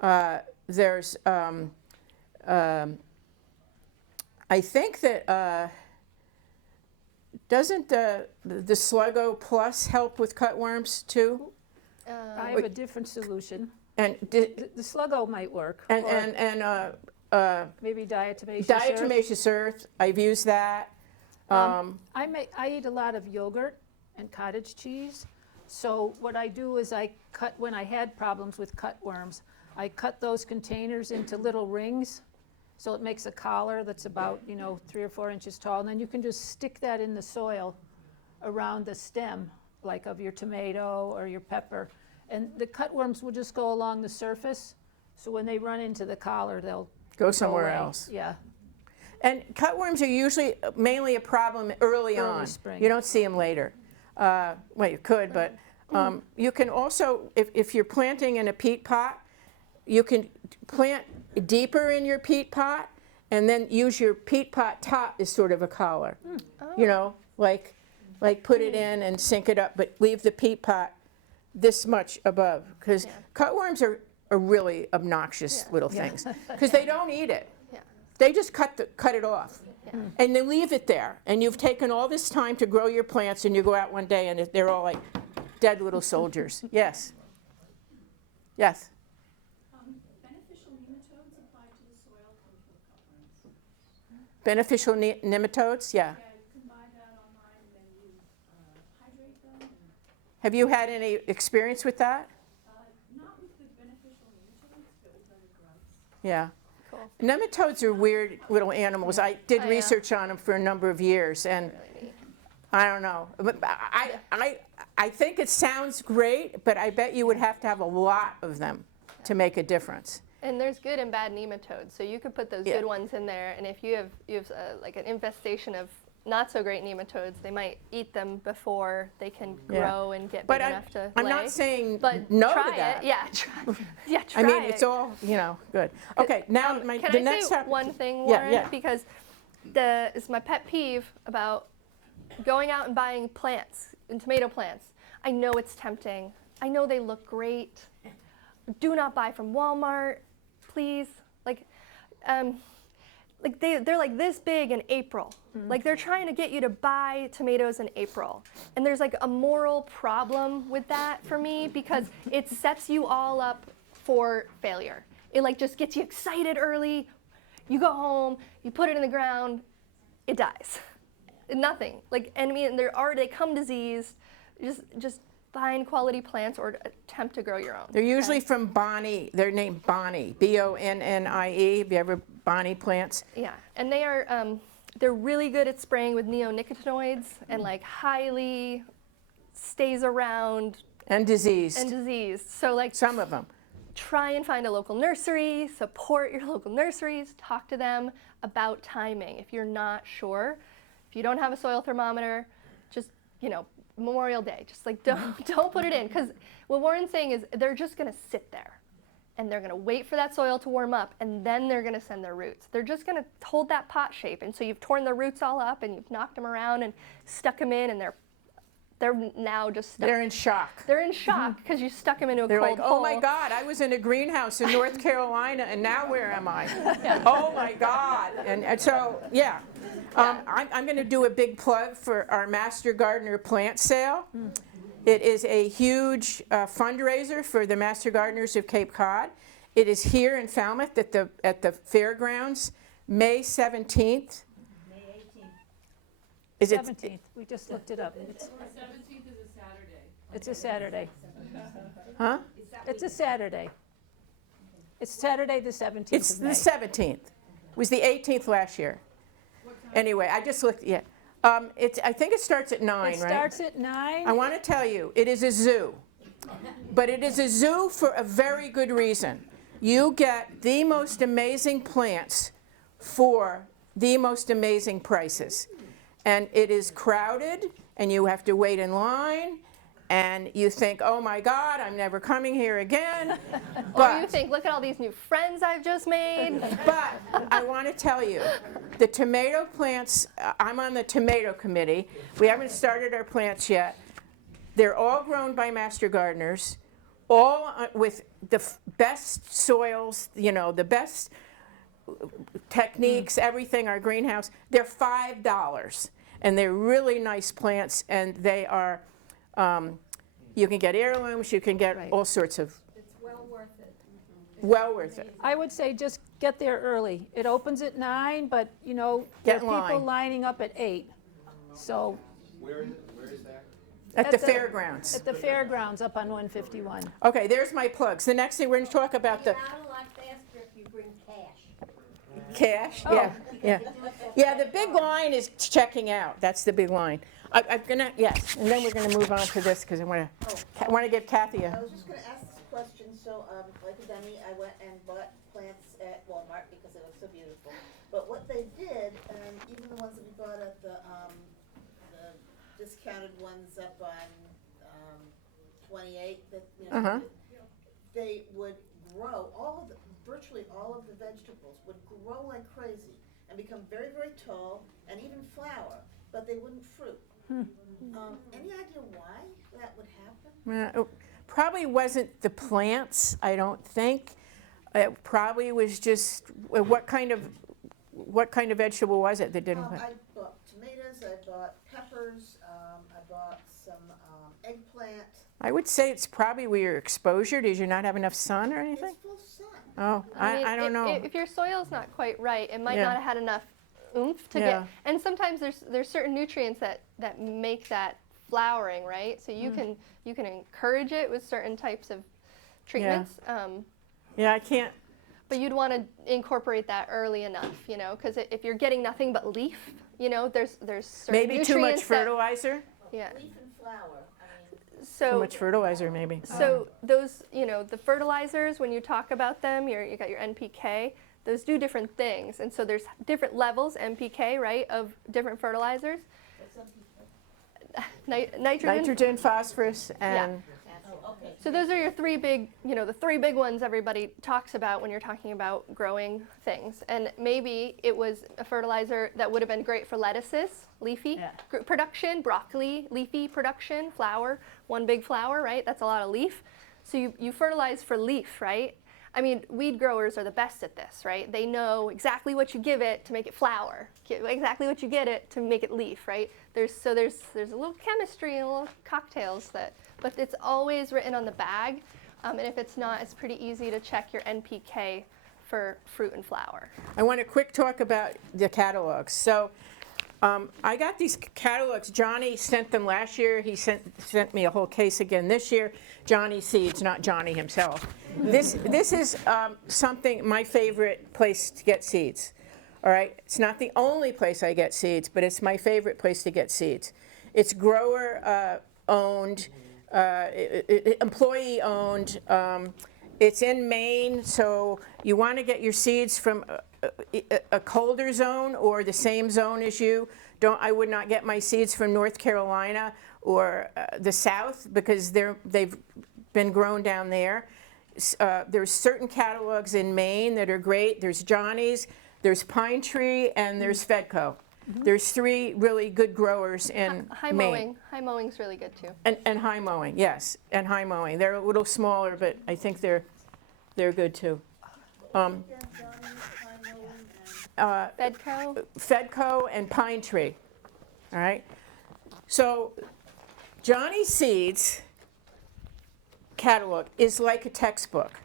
There's, I think that, doesn't the Sluggo Plus help with cutworms too? I have a different solution. And The Sluggo might work. or maybe diatomaceous earth. diatomaceous earth, I've used that. I eat a lot of yogurt and cottage cheese. So what I do is when I had problems with cutworms, I cut those containers into little rings. So it makes a collar that's about 3 or 4 inches tall. And then you can just stick that in the soil around the stem, like of your tomato or your pepper. And the cutworms will just go along the surface. So when they run into the collar, they'll Go somewhere away. else. Yeah. And cutworms are usually mainly a problem early on. spring. You don't see them later. Well, you could, but you can also, if you're planting in a peat pot, you can plant deeper in your peat pot and then use your peat pot top as sort of a collar. You know, like put it in and sink it up, but leave the peat pot this much above. Because cutworms are really obnoxious little things. Because they don't eat it. They just cut it off. And they leave it there. And you've taken all this time to grow your plants, and you go out one day and they're all like dead little soldiers. Yes. Yes. Beneficial nematodes applied to the soil come from cutworms. Beneficial nematodes? Yeah. Yeah, you can buy that online and then you hydrate them. Have you had any experience with that? Not with the beneficial nematodes, but with other grubs. Yeah. Cool. Nematodes are weird little animals. I did Oh, yeah. research on them for a number of years, and I don't know. But I think it sounds great, but I bet you would have to have a lot of them to make a difference. And there's good and bad nematodes, so you could put those Yeah. good ones in there. And if you have like an infestation of not so great nematodes, they might eat them before they can Yeah. grow and get But big enough to I'm lay. not saying But no try to that. it. Yeah, try. Yeah, try I mean, it. it's all, good. Okay, now Can the I next say topic. one thing, Yeah, Warren? yeah. Because it's my pet peeve about going out and buying plants and tomato plants. I know it's tempting. I know they look great. Do not buy from Walmart, please. They're like this big in April. Like they're trying to get you to buy tomatoes in April. And there's like a moral problem with that for me because it sets you all up for failure. It like just gets you excited early. You go home, you put it in the ground, it dies. Nothing. Like, and I mean, they come diseased. Just find quality plants or attempt to grow your own. They're usually from Bonnie. They're named Bonnie, Bonnie. Have you ever Bonnie plants? Yeah, and they are they're really good at spraying with neonicotinoids and like highly stays around And diseased. and diseased. So like Some of them. try and find a local nursery, support your local nurseries, talk to them about timing. If you're not sure, if you don't have a soil thermometer, just, Memorial Day, just like don't put it in, because what Warren's saying is they're just going to sit there and they're going to wait for that soil to warm up and then they're going to send their roots. They're just going to hold that pot shape, and so you've torn their roots all up and you've knocked them around and stuck them in, and they're now just stuck. They're in shock. They're in shock because you stuck them into a They're cold like, oh hole. my God, I was in a greenhouse in North Carolina, and now where am I? Oh my God. And so, yeah. I'm going to do a big plug for our Master Gardener plant sale. It is a huge fundraiser for the Master Gardeners of Cape Cod. It is here in Falmouth at the fairgrounds, May 17th. May 18th. Is it? 17th, we just looked it up. The 17th is a Saturday. It's a Saturday. Huh? It's a Saturday. It's Saturday, the 17th It's of the May. 17th. It was the 18th last year. Anyway, I just looked, yeah. I think it starts at 9, It right? starts at 9. I want to tell you, it is a zoo. But it is a zoo for a very good reason. You get the most amazing plants for the most amazing prices. And it is crowded, and you have to wait in line, and you think, oh my God, I'm never coming here again. Or you think, look at all these new friends I've just made. But I want to tell you, the tomato plants, I'm on the tomato committee. We haven't started our plants yet. They're all grown by Master Gardeners, all with the best soils, the best techniques, everything, our greenhouse. They're $5, and they're really nice plants, and they are, you can get heirlooms, you can get all sorts of. It's well worth it. Well worth it. I would say just get there early. It opens at 9, but, there are Get in people line. lining up at 8. So Where is that? At the the- fairgrounds. at the fairgrounds up on 151. Okay, there's my plugs. The next thing we're going to talk about the You're out a lot faster if you bring cash. cash. Oh. Yeah. Yeah, the big line is checking out. That's the big line. I'm gonna, yes, and then we're gonna move on to this because I want to give Kathy I a. was just gonna ask this question, so, like Denny, I went and bought plants at Walmart because they look so beautiful. But what they did, even the ones that we bought at the discounted ones up on, 28, that, Uh-huh. they would grow, virtually all of the vegetables would grow like crazy and become very, very tall and even flower, but they wouldn't fruit. Any idea why that would happen? Probably wasn't the plants, I don't think. It probably was just, what kind of vegetable was it that didn't? I bought tomatoes, I bought peppers, I bought some eggplant. I would say it's probably where your exposure. Did you not have enough sun or anything? It's full sun. Oh, I don't know. If your soil's not quite right, it might Yeah. not have had enough oomph to Yeah. get. And sometimes there's certain nutrients that make that flowering, right? So you can encourage it with certain types of treatments. Yeah, I can't. But you'd want to incorporate that early enough, because if you're getting nothing but leaf, there's certain Maybe too much nutrients that- fertilizer. yeah. Leaf and flower, Too So much fertilizer, maybe. So those, the fertilizers, when you talk about them, you got your NPK, those do different things. And so there's different levels, NPK, right, of different fertilizers. Nitrogen. Nitrogen, phosphorus, and okay. So those are your three big, the three big ones everybody talks about when you're talking about growing things. And maybe it was a fertilizer that would have been great for lettuces, leafy production, broccoli, leafy production, flower, one big flower, right? That's a lot of leaf. So you fertilize for leaf, right? I mean, weed growers are the best at this, right? They know exactly what you give it to make it flower, exactly what you get it to make it leaf, right? There's a little chemistry and little cocktails but it's always written on the bag And if it's not, it's pretty easy to check your NPK for fruit and flower. I want a quick talk about the catalogs. So I got these catalogs. Johnny sent them last year. He sent me a whole case again this year. Johnny Seeds, not Johnny himself. This is something, my favorite place to get seeds. All right, it's not the only place I get seeds, but it's my favorite place to get seeds. It's grower owned, employee owned. It's in Maine, so you want to get your seeds from a colder zone or the same zone as you. I would not get my seeds from North Carolina or the South because they've been grown down there. There's certain catalogs in Maine that are great. There's Johnny's, there's Pine Tree, and there's Fedco. There's 3 really good growers in High Maine. mowing. High mowing's really good too. And high mowing, yes, and high mowing. They're a little smaller, but I think they're good too. Fedco and Pine Tree. All right. So Johnny Seeds catalog is like a textbook.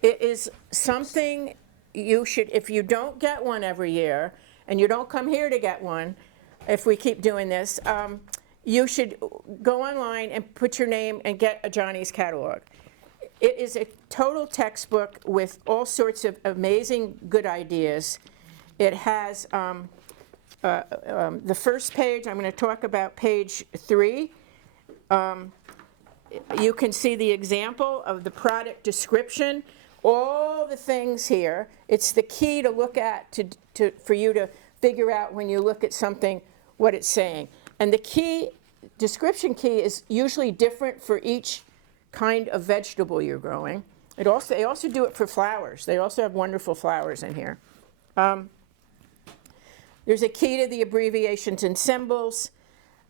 It is something you should, if you don't get one every year, and you don't come here to get one, if we keep doing this, you should go online and put your name and get a Johnny's catalog. It is a total textbook with all sorts of amazing good ideas. It has the first page, I'm going to talk about page 3. You can see the example of the product description, all the things here. It's the key to look at for you to figure out when you look at something what it's saying. And the key, description key, is usually different for each kind of vegetable you're growing. They also do it for flowers. They also have wonderful flowers in here. There's a key to the abbreviations and symbols.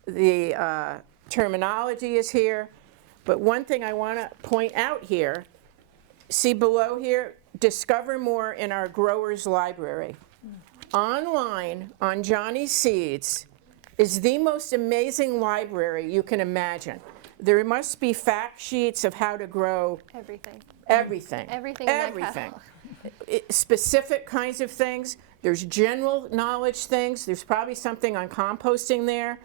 The terminology is here. But one thing I want to point out here, see below here, discover more in our growers library. Online on Johnny Seeds is the most amazing library you can imagine. There must be fact sheets of how to grow Everything. everything. Everything in that catalog. Specific kinds of things. There's general knowledge things. There's probably something on composting there.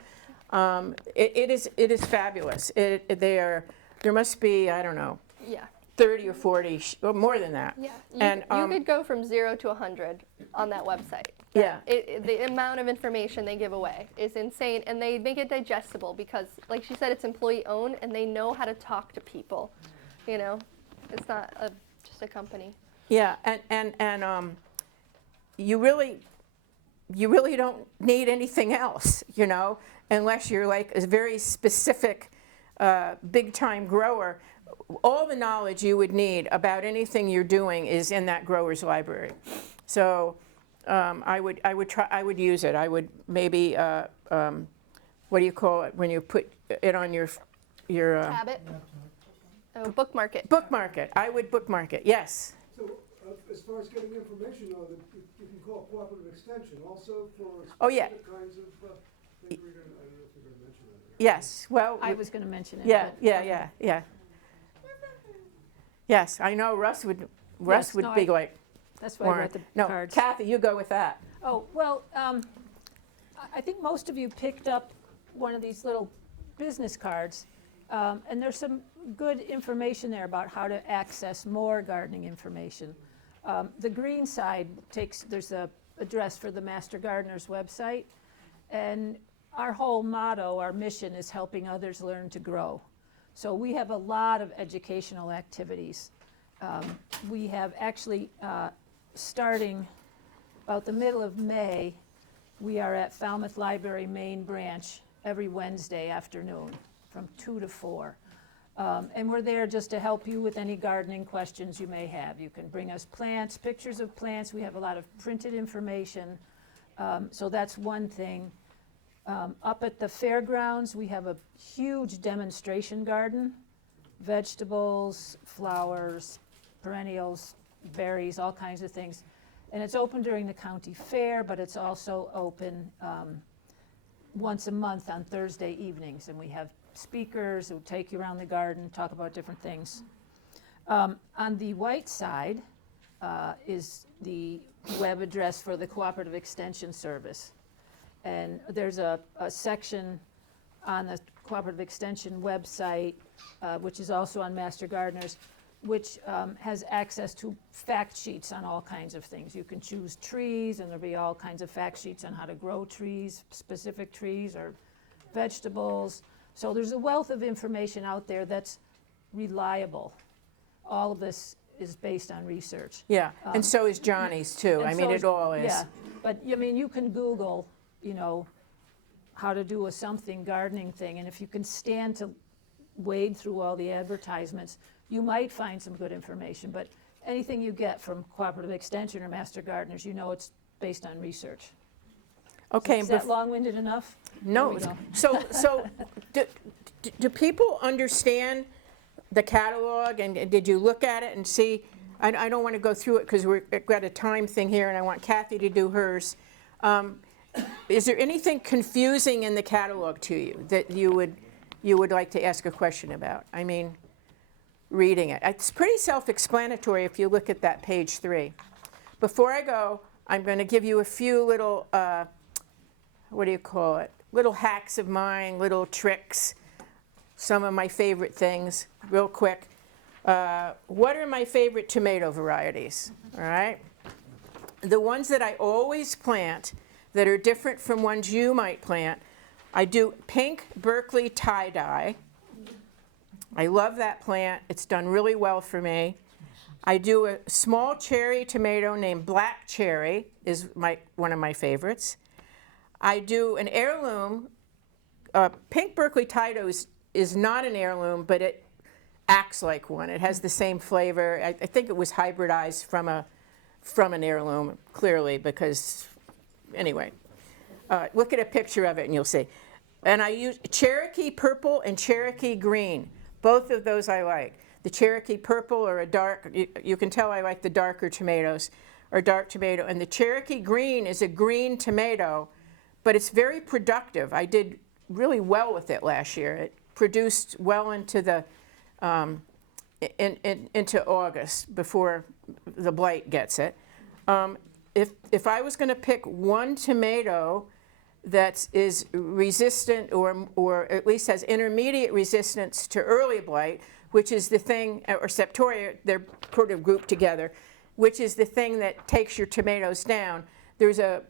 It is fabulous. There must be, I don't know, Yeah. 30 or 40, or more than that. Yeah. And, You could go from 0 to 100 on that website. Yeah. The amount of information they give away is insane, and they make it digestible because, like she said, it's employee owned, and they know how to talk to people. You know, it's not just a company. Yeah, and you really don't need anything else, you know, unless you're like a very specific, big-time grower. All the knowledge you would need about anything you're doing is in that grower's library. So I would use it. I would maybe what do you call it when you put it on your Tab it. Oh, bookmark it. bookmark it. I would bookmark it. Yes. So, as far as getting information, though, that you can call cooperative extension also for Oh, yeah. specific kinds of things we're gonna, I don't know if you're gonna mention that. Yes. Well. I was going to mention it. Yeah, but- yeah. Yes, I know Russ would no, be I- like, That's why I Warren. wrote the No, cards. Kathy, you go with that. Oh, well, I think most of you picked up one of these little business cards, and there's some good information there about how to access more gardening information. The green side there's a address for the Master Gardener's website, and our whole motto, our mission is helping others learn to grow. So we have a lot of educational activities. We have actually, starting about the middle of May, we are at Falmouth Library main branch every Wednesday afternoon from 2 to 4. And we're there just to help you with any gardening questions you may have. You can bring us plants, pictures of plants. We have a lot of printed information. So that's one thing. Up at the fairgrounds, we have a huge demonstration garden, vegetables, flowers, perennials, berries, all kinds of things. And it's open during the county fair, but it's also open once a month on Thursday evenings. And we have speakers who take you around the garden, talk about different things. On the white side is the web address for the Cooperative Extension Service. And there's a section on the Cooperative Extension website, which is also on Master Gardeners, which has access to fact sheets on all kinds of things. You can choose trees, and there'll be all kinds of fact sheets on how to grow trees, specific trees or vegetables. So there's a wealth of information out there that's reliable. All of this is based on research. Yeah, and so is Johnny's too. I And mean, so it all is. Yeah, but I mean, you can Google, how to do a something gardening thing, and if you can stand to wade through all the advertisements, you might find some good information. But anything you get from Cooperative Extension or Master Gardeners, it's based on research. Okay, Is that long-winded enough? no, There we go. so do people understand the catalog, and did you look at it and see? I don't want to go through it because we've got a time thing here, and I want Kathy to do hers. Is there anything confusing in the catalog to you that you would like to ask a question about? I mean, reading it. It's pretty self-explanatory if you look at that page 3. Before I go, I'm going to give you a few little, little hacks of mine, little tricks, some of my favorite things, real quick. What are my favorite tomato varieties? All right? The ones that I always plant that are different from ones you might plant, I do pink Berkeley tie-dye. I love that plant. It's done really well for me. I do a small cherry tomato named Black Cherry, is one of my favorites. I do an heirloom. Pink Berkeley tie-dye is not an heirloom, but it acts like one. It has the same flavor. I think it was hybridized from an heirloom, clearly, because, anyway. Look at a picture of it and you'll see. And I use Cherokee Purple and Cherokee Green. Both of those I like. The Cherokee Purple or a dark, you can tell I like the darker tomatoes, or dark tomato. And the Cherokee Green is a green tomato, but it's very productive. I did really well with it last year. It produced well into the into August before the blight gets it. If I was going to pick one tomato that is resistant or at least has intermediate resistance to early blight, which is the thing, or Septoria, they're sort of grouped together, which is the thing that takes your tomatoes down. There's a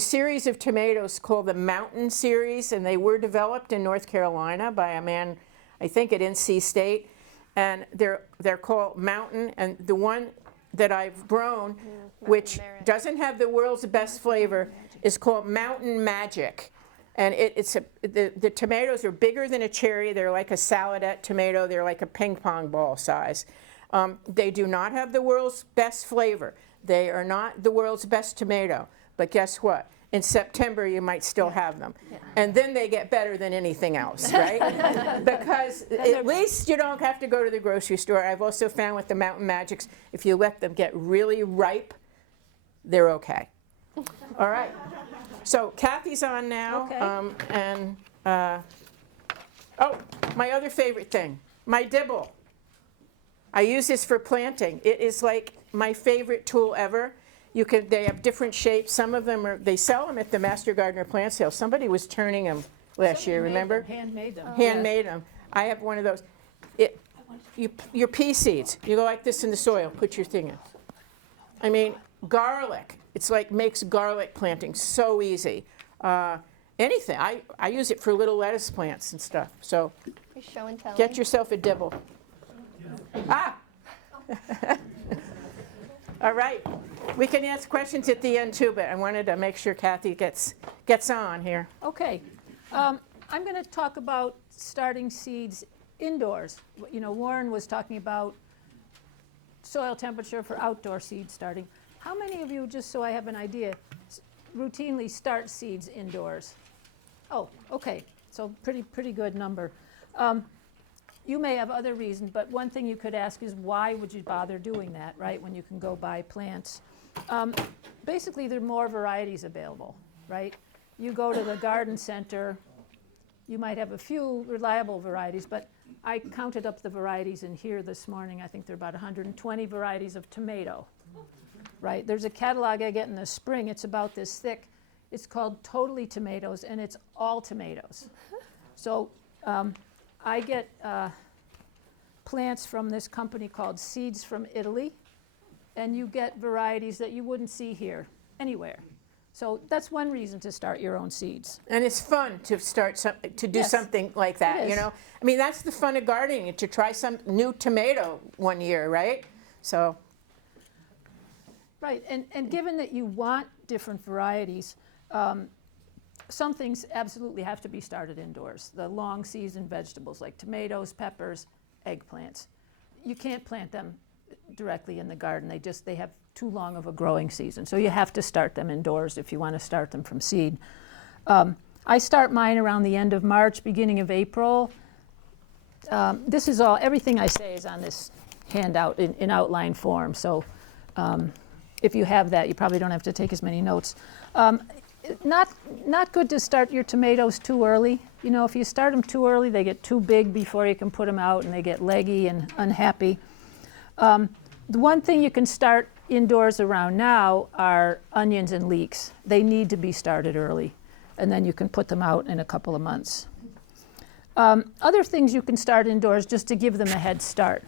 series of tomatoes called the Mountain series, and they were developed in North Carolina by a man, I think at NC State, and they're called Mountain. And the one that I've grown, which doesn't have the world's best flavor, is called Mountain Magic. And the tomatoes are bigger than a cherry. They're like a saladette tomato. They're like a ping pong ball size. They do not have the world's best flavor. They are not the world's best tomato. But guess what? In September, you might still have them. Yeah. And then they get better than anything else, right? Because at least you don't have to go to the grocery store. I've also found with the Mountain Magics, if you let them get really ripe, they're okay. All right. So Kathy's on now. Okay. My other favorite thing, my dibble. I use this for planting. It is like my favorite tool ever. They have different shapes. Some of them they sell them at the Master Gardener plant sale. Somebody was turning them last year, remember? Handmade them. Handmade them. I have one of those. Your pea seeds, you go like this in the soil, put your thing in. I mean, garlic. It's like makes garlic planting so easy. Anything. I use it for little lettuce plants and stuff. So Show and tell. Get yourself a dibble. Ah! All right. We can ask questions at the end too, but I wanted to make sure Kathy gets on here. Okay. I'm going to talk about starting seeds indoors. Warren was talking about soil temperature for outdoor seed starting. How many of you, just so I have an idea, routinely start seeds indoors? Oh, okay. So pretty good number. You may have other reasons, but one thing you could ask is why would you bother doing that, right, when you can go buy plants? Basically, there are more varieties available, right? You go to the garden center, you might have a few reliable varieties, but I counted up the varieties in here this morning. I think there are about 120 varieties of tomato, right? There's a catalog I get in the spring. It's about this thick. It's called Totally Tomatoes, and it's all tomatoes. So I get plants from this company called Seeds from Italy, and you get varieties that you wouldn't see here anywhere. So that's one reason to start your own seeds. And it's fun to do Yes, something like that, it you is. know? I mean, that's the fun of gardening, to try some new tomato one year, right? So, Right, and given that you want different varieties, some things absolutely have to be started indoors. The long season vegetables like tomatoes, peppers, eggplants. You can't plant them directly in the garden. They have too long of a growing season. So you have to start them indoors if you want to start them from seed. I start mine around the end of March, beginning of April. This is everything I say is on this handout in outline form. So if you have that, you probably don't have to take as many notes. Not good to start your tomatoes too early. You know, if you start them too early, they get too big before you can put them out, and they get leggy and unhappy. The one thing you can start indoors around now are onions and leeks. They need to be started early, and then you can put them out in a couple of months. Other things you can start indoors just to give them a head start,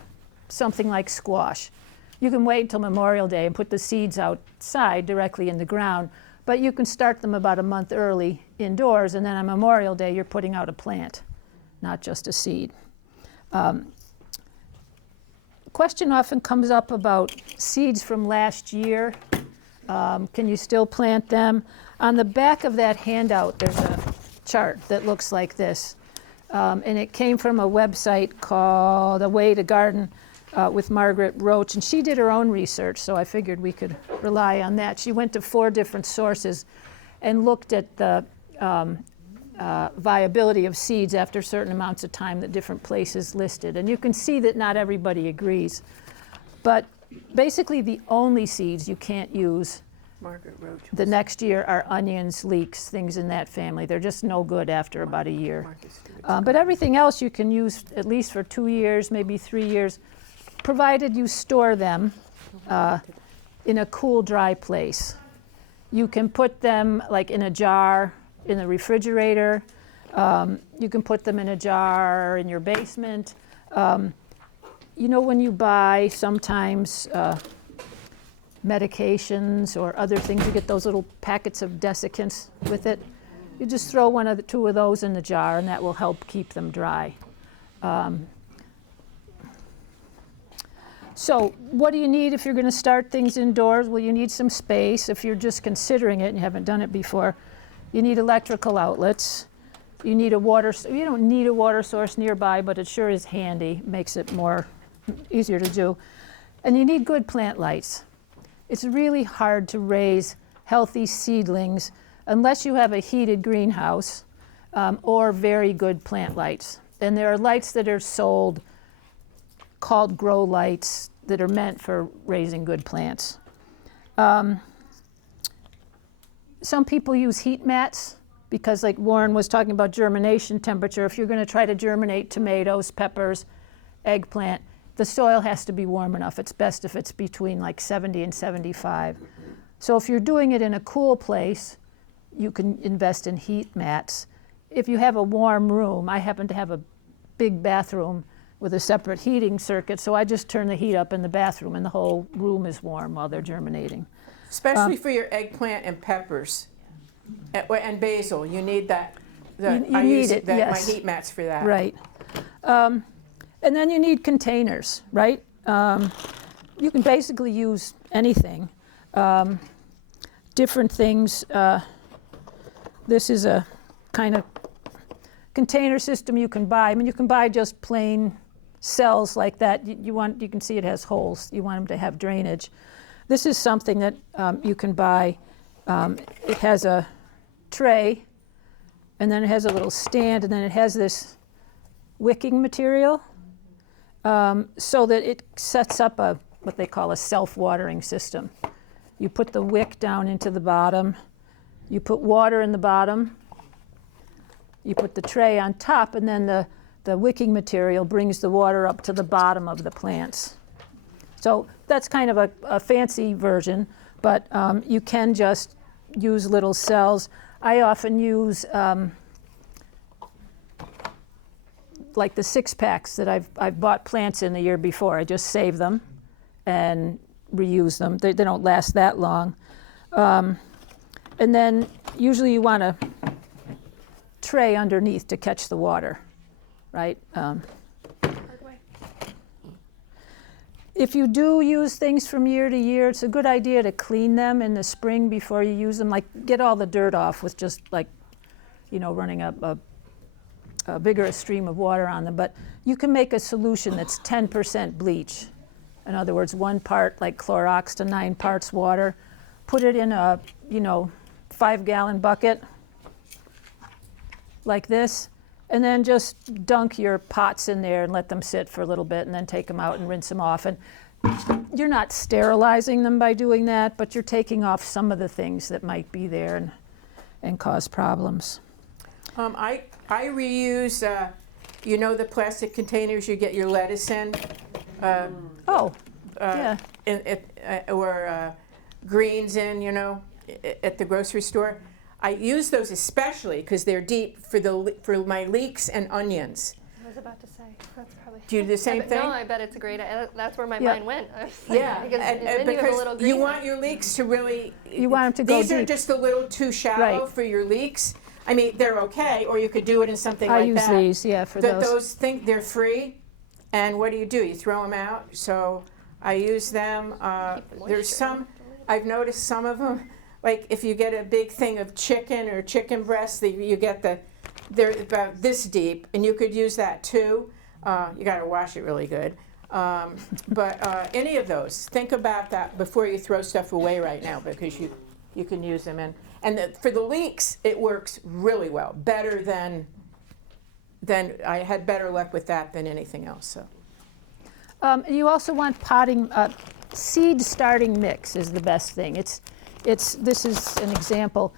something like squash. You can wait until Memorial Day and put the seeds outside directly in the ground, but you can start them about a month early indoors, and then on Memorial Day you're putting out a plant, not just a seed. Question often comes up about seeds from last year. Can you still plant them? On the back of that handout, there's a chart that looks like this. And it came from a website called A Way to Garden with Margaret Roach. And she did her own research, so I figured we could rely on that. She went to 4 different sources and looked at the viability of seeds after certain amounts of time that different places listed. And you can see that not everybody agrees. But basically the only seeds you can't use Margaret Roach. the next year are onions, leeks, things in that family. They're just no good after about a year. But everything else you can use at least for 2 years, maybe 3 years, provided you store them in a cool, dry place. You can put them like in a jar in the refrigerator. You can put them in a jar in your basement. You know, when you buy sometimes medications or other things, you get those little packets of desiccants with it. You just throw 1 or 2 of those in the jar, and that will help keep them dry. So what do you need if you're going to start things indoors? Well, you need some space. If you're just considering it and you haven't done it before, you need electrical outlets. You need a water. You don't need a water source nearby, but it sure is handy. Makes it easier to do. And you need good plant lights. It's really hard to raise healthy seedlings unless you have a heated greenhouse or very good plant lights. And there are lights that are sold called grow lights that are meant for raising good plants. Some people use heat mats because, like Warren was talking about germination temperature, if you're going to try to germinate tomatoes, peppers, eggplant, the soil has to be warm enough. It's best if it's between like 70 and 75. So if you're doing it in a cool place, you can invest in heat mats. If you have a warm room, I happen to have a big bathroom with a separate heating circuit, so I just turn the heat up in the bathroom and the whole room is warm while they're germinating. Especially for your eggplant and peppers and basil, you need that. You need it, yes. My heat mats for that. Right. And then you need containers, right? You can basically use anything. Different things. This is a kind of container system you can buy. I mean, you can buy just plain cells like that. You can see it has holes. You want them to have drainage. This is something that you can buy. It has a tray, and then it has a little stand, and then it has this wicking material so that it sets up what they call a self-watering system. You put the wick down into the bottom. You put water in the bottom. You put the tray on top, and then the wicking material brings the water up to the bottom of the plants. So that's kind of a fancy version, but you can just use little cells. I often use like the 6-packs that I've bought plants in the year before. I just save them and reuse them. They don't last that long. And then usually you want a tray underneath to catch the water, right? If you do use things from year to year, it's a good idea to clean them in the spring before you use them. Like, get all the dirt off with just like, running a vigorous stream of water on them. But you can make a solution that's 10% bleach. In other words, 1 part like Clorox to 9 parts water. Put it in a, 5-gallon bucket like this, and then just dunk your pots in there and let them sit for a little bit, and then take them out and rinse them off. And you're not sterilizing them by doing that, but you're taking off some of the things that might be there and cause problems. I reuse, the plastic containers you get your lettuce in? Yeah. Or greens in, at the grocery store. I use those especially because they're deep for my leeks and onions. I was about to say, that's probably. Do you do the same thing? No, I bet it's a great, that's where my Yeah. mind went. I was Yeah, because and then you have a because little you green want one. your leeks to really. You want them to go These are deep. just a little too shallow Right. for your leeks. I mean, they're okay, or you could do it in something I like use that. these, yeah, for those. They're free, and what do? You throw them out. So I use them. Keep the There's moisture some. I've noticed some of them. Like if you get a big thing of chicken or chicken breast, you get they're about this deep, and you could use that too. You got to wash it really good. But any of those, think about that before you throw stuff away right now, because you can use them. And for the leeks, it works really well, better than I had better luck with that than anything else. So. You also want potting, seed starting mix is the best thing. This is an example.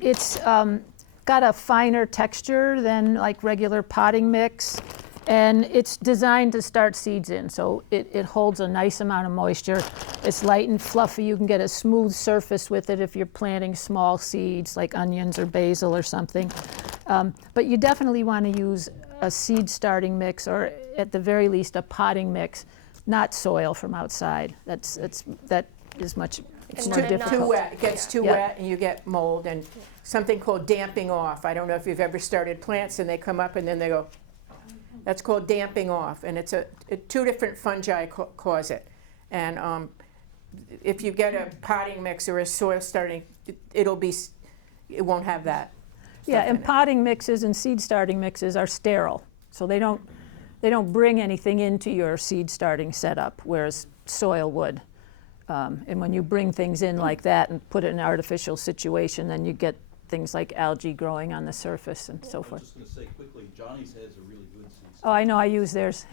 It's got a finer texture than like regular potting mix, and it's designed to start seeds in, so it holds a nice amount of moisture. It's light and fluffy. You can get a smooth surface with it if you're planting small seeds like onions or basil or something. But you definitely want to use a seed starting mix, or at the very least a potting mix, not soil from outside. That is much It's more too difficult. wet. It gets too Yeah. wet, and you get mold and something called damping off. I don't know if you've ever started plants and they come up and then they go. That's called damping off, and it's 2 different fungi cause it. And if you get a potting mix or a soil starting, it won't have that. Yeah, stuff in and it. potting mixes and seed starting mixes are sterile, so they don't bring anything into your seed starting setup, whereas soil would. And when you bring things in like that and put it in an artificial situation, then you get things like algae growing on the surface and so I forth. was just gonna say quickly, Johnny's has a really good seed. Oh, I know, I use theirs.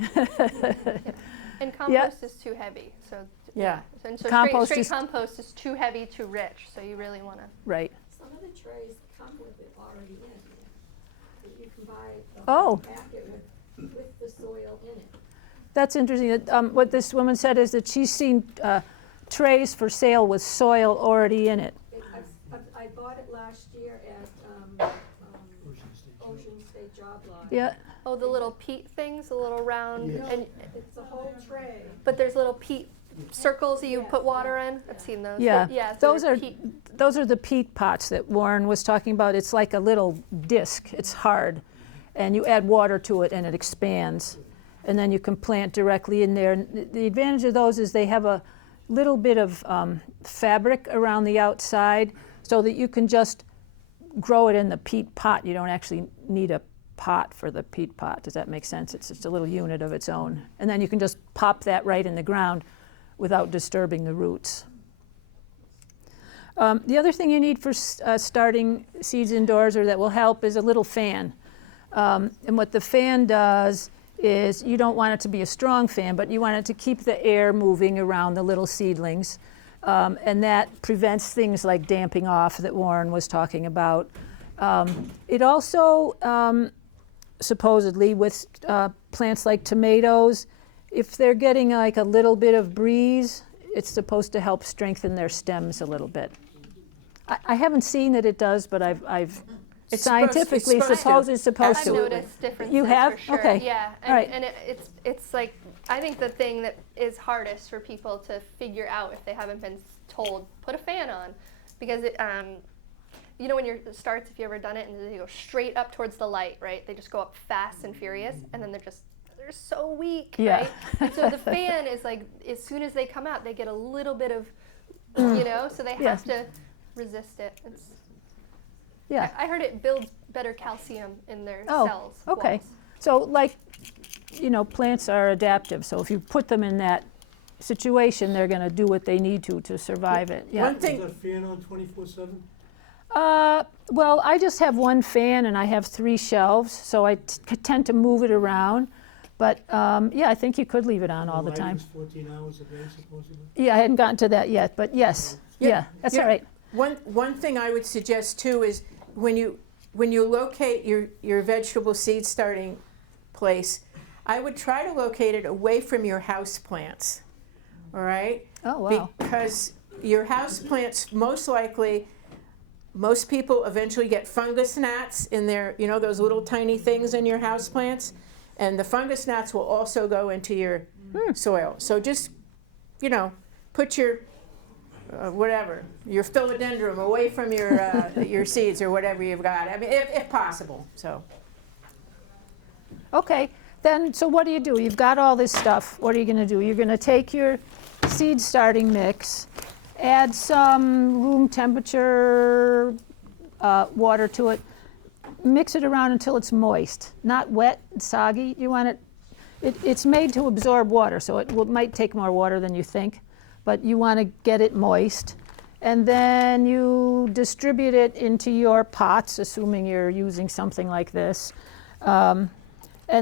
And compost is too heavy, so. Yeah. And so Compost straight is- compost is too heavy, too rich, so you really want to. Right. Some of the trays come with it already in. That you can buy a Oh. whole packet with the soil in it. That's interesting. What this woman said is that she's seen trays for sale with soil already in it. I bought it last year at Ocean State Job Lot. Yeah. Oh, the little peat things, the little round, Yeah. and It's a whole tray. but there's little peat circles that you put water in. I've seen those. Yeah, Yeah. So those they're are peat. those are the peat pots that Warren was talking about. It's like a little disc. It's hard, and you add water to it, and it expands, and then you can plant directly in there. And the advantage of those is they have a little bit of fabric around the outside, so that you can just grow it in the peat pot. You don't actually need a pot for the peat pot. Does that make sense? It's just a little unit of its own, and then you can just pop that right in the ground without disturbing the roots. The other thing you need for starting seeds indoors, or that will help, is a little fan. And what the fan does is, you don't want it to be a strong fan, but you want it to keep the air moving around the little seedlings. And that prevents things like damping off that Warren was talking about. It also supposedly with plants like tomatoes, if they're getting like a little bit of breeze, it's supposed to help strengthen their stems a little bit. I haven't seen that it does, but I've It's scientifically supposed to. supposed it's supposed I've to. noticed differences. You have? For sure. Okay. Yeah, All right. and it's like, I think the thing that is hardest for people to figure out if they haven't been told, put a fan on, because it, you know when it starts, if you ever done it, and they go straight up towards the light, right? They just go up fast and furious, and then they're so weak, Yeah. right? And so the fan is like, as soon as they come out, they get a little bit of, you know, so they have to resist it. Yeah. I heard it builds better calcium in their Oh, cells. okay. walls. So like, you know, plants are adaptive. So if you put them in that situation, they're going to do what they need to survive it. Yeah. One thing, Is that fan on 24/7? Well, I just have one fan and I have 3 shelves, so I tend to move it around. But yeah, I think you could leave it on all the time. 14 hours a day supposedly? Yeah, I hadn't gotten to that yet, but yes. Yeah, that's all right. one thing I would suggest too is when you locate your vegetable seed starting place, I would try to locate it away from your house plants. All right? Oh, wow. Because your house plants, most people eventually get fungus gnats in their, you know, those little tiny things in your house plants, and the fungus gnats will also go into your soil. So just, you know, put your whatever, your philodendron away from your seeds or whatever you've got. I mean, if possible. So. Okay, then, so what do? You've got all this stuff. What are you going to do? You're going to take your seed starting mix, add some room temperature water to it, mix it around until it's moist, not wet and soggy. You want it's made to absorb water, so it might take more water than you think, but you want to get it moist. And then you distribute it into your pots, assuming you're using something like this. And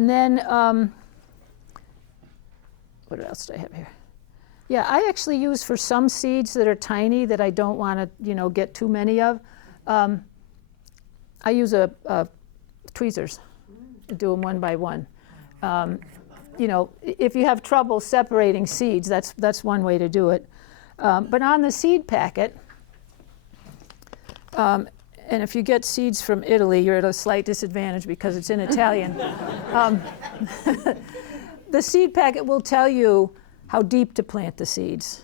then, what else do I have here? Yeah, I actually use for some seeds that are tiny that I don't want to, you know, get too many of. I use tweezers, do them one by one. You know, if you have trouble separating seeds, that's one way to do it. But on the seed packet, and if you get seeds from Italy, you're at a slight disadvantage because it's in Italian. The seed packet will tell you how deep to plant the seeds.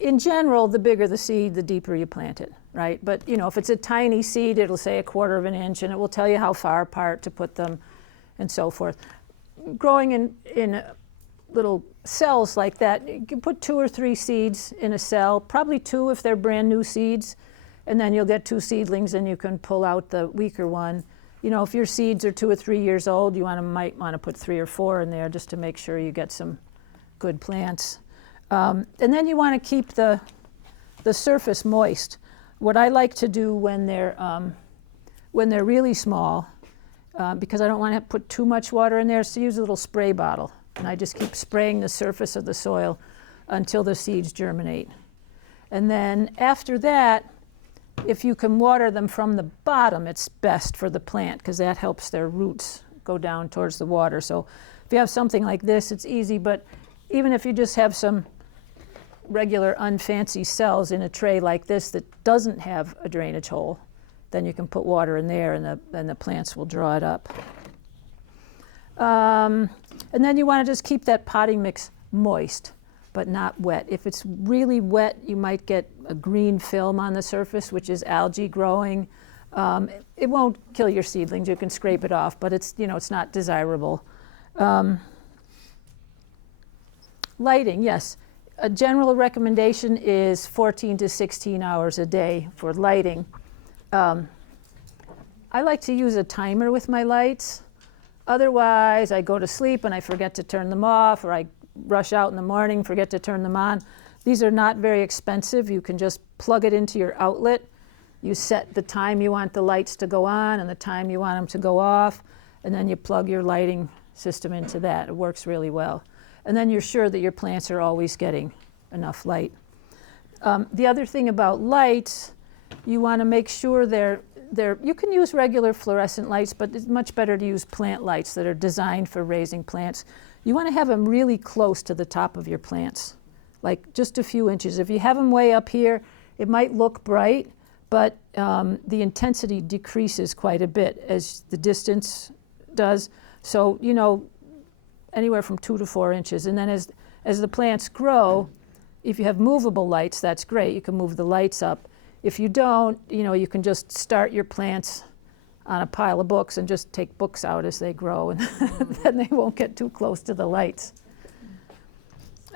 In general, the bigger the seed, the deeper you plant it, right? But you know, if it's a tiny seed, it'll say 1/4 of an inch, and it will tell you how far apart to put them, and so forth. Growing in little cells like that, you can put 2 or 3 seeds in a cell, probably 2 if they're brand new seeds, and then you'll get 2 seedlings and you can pull out the weaker one. You know, if your seeds are 2 or 3 years old, you might want to put 3 or 4 in there just to make sure you get some good plants. And then you want to keep the surface moist. What I like to do when they're really small, because I don't want to put too much water in there, is to use a little spray bottle. And I just keep spraying the surface of the soil until the seeds germinate. And then after that, if you can water them from the bottom, it's best for the plant because that helps their roots go down towards the water. So if you have something like this, it's easy, but even if you just have some regular unfancy cells in a tray like this that doesn't have a drainage hole, then you can put water in there and the plants will draw it up. And then you want to just keep that potting mix moist, but not wet. If it's really wet, you might get a green film on the surface, which is algae growing. It won't kill your seedlings. You can scrape it off, but it's not desirable. Lighting, yes. A general recommendation is 14 to 16 hours a day for lighting. I like to use a timer with my lights. Otherwise, I go to sleep and I forget to turn them off, or I rush out in the morning, forget to turn them on. These are not very expensive. You can just plug it into your outlet. You set the time you want the lights to go on and the time you want them to go off, and then you plug your lighting system into that. It works really well. And then you're sure that your plants are always getting enough light. The other thing about lights, you want to make sure you can use regular fluorescent lights, but it's much better to use plant lights that are designed for raising plants. You want to have them really close to the top of your plants, like just a few inches. If you have them way up here, it might look bright, but the intensity decreases quite a bit as the distance does. So, you know, anywhere from 2 to 4 inches. And then as the plants grow, if you have movable lights, that's great. You can move the lights up. If you don't, you know, you can just start your plants on a pile of books and just take books out as they grow, and then they won't get too close to the lights.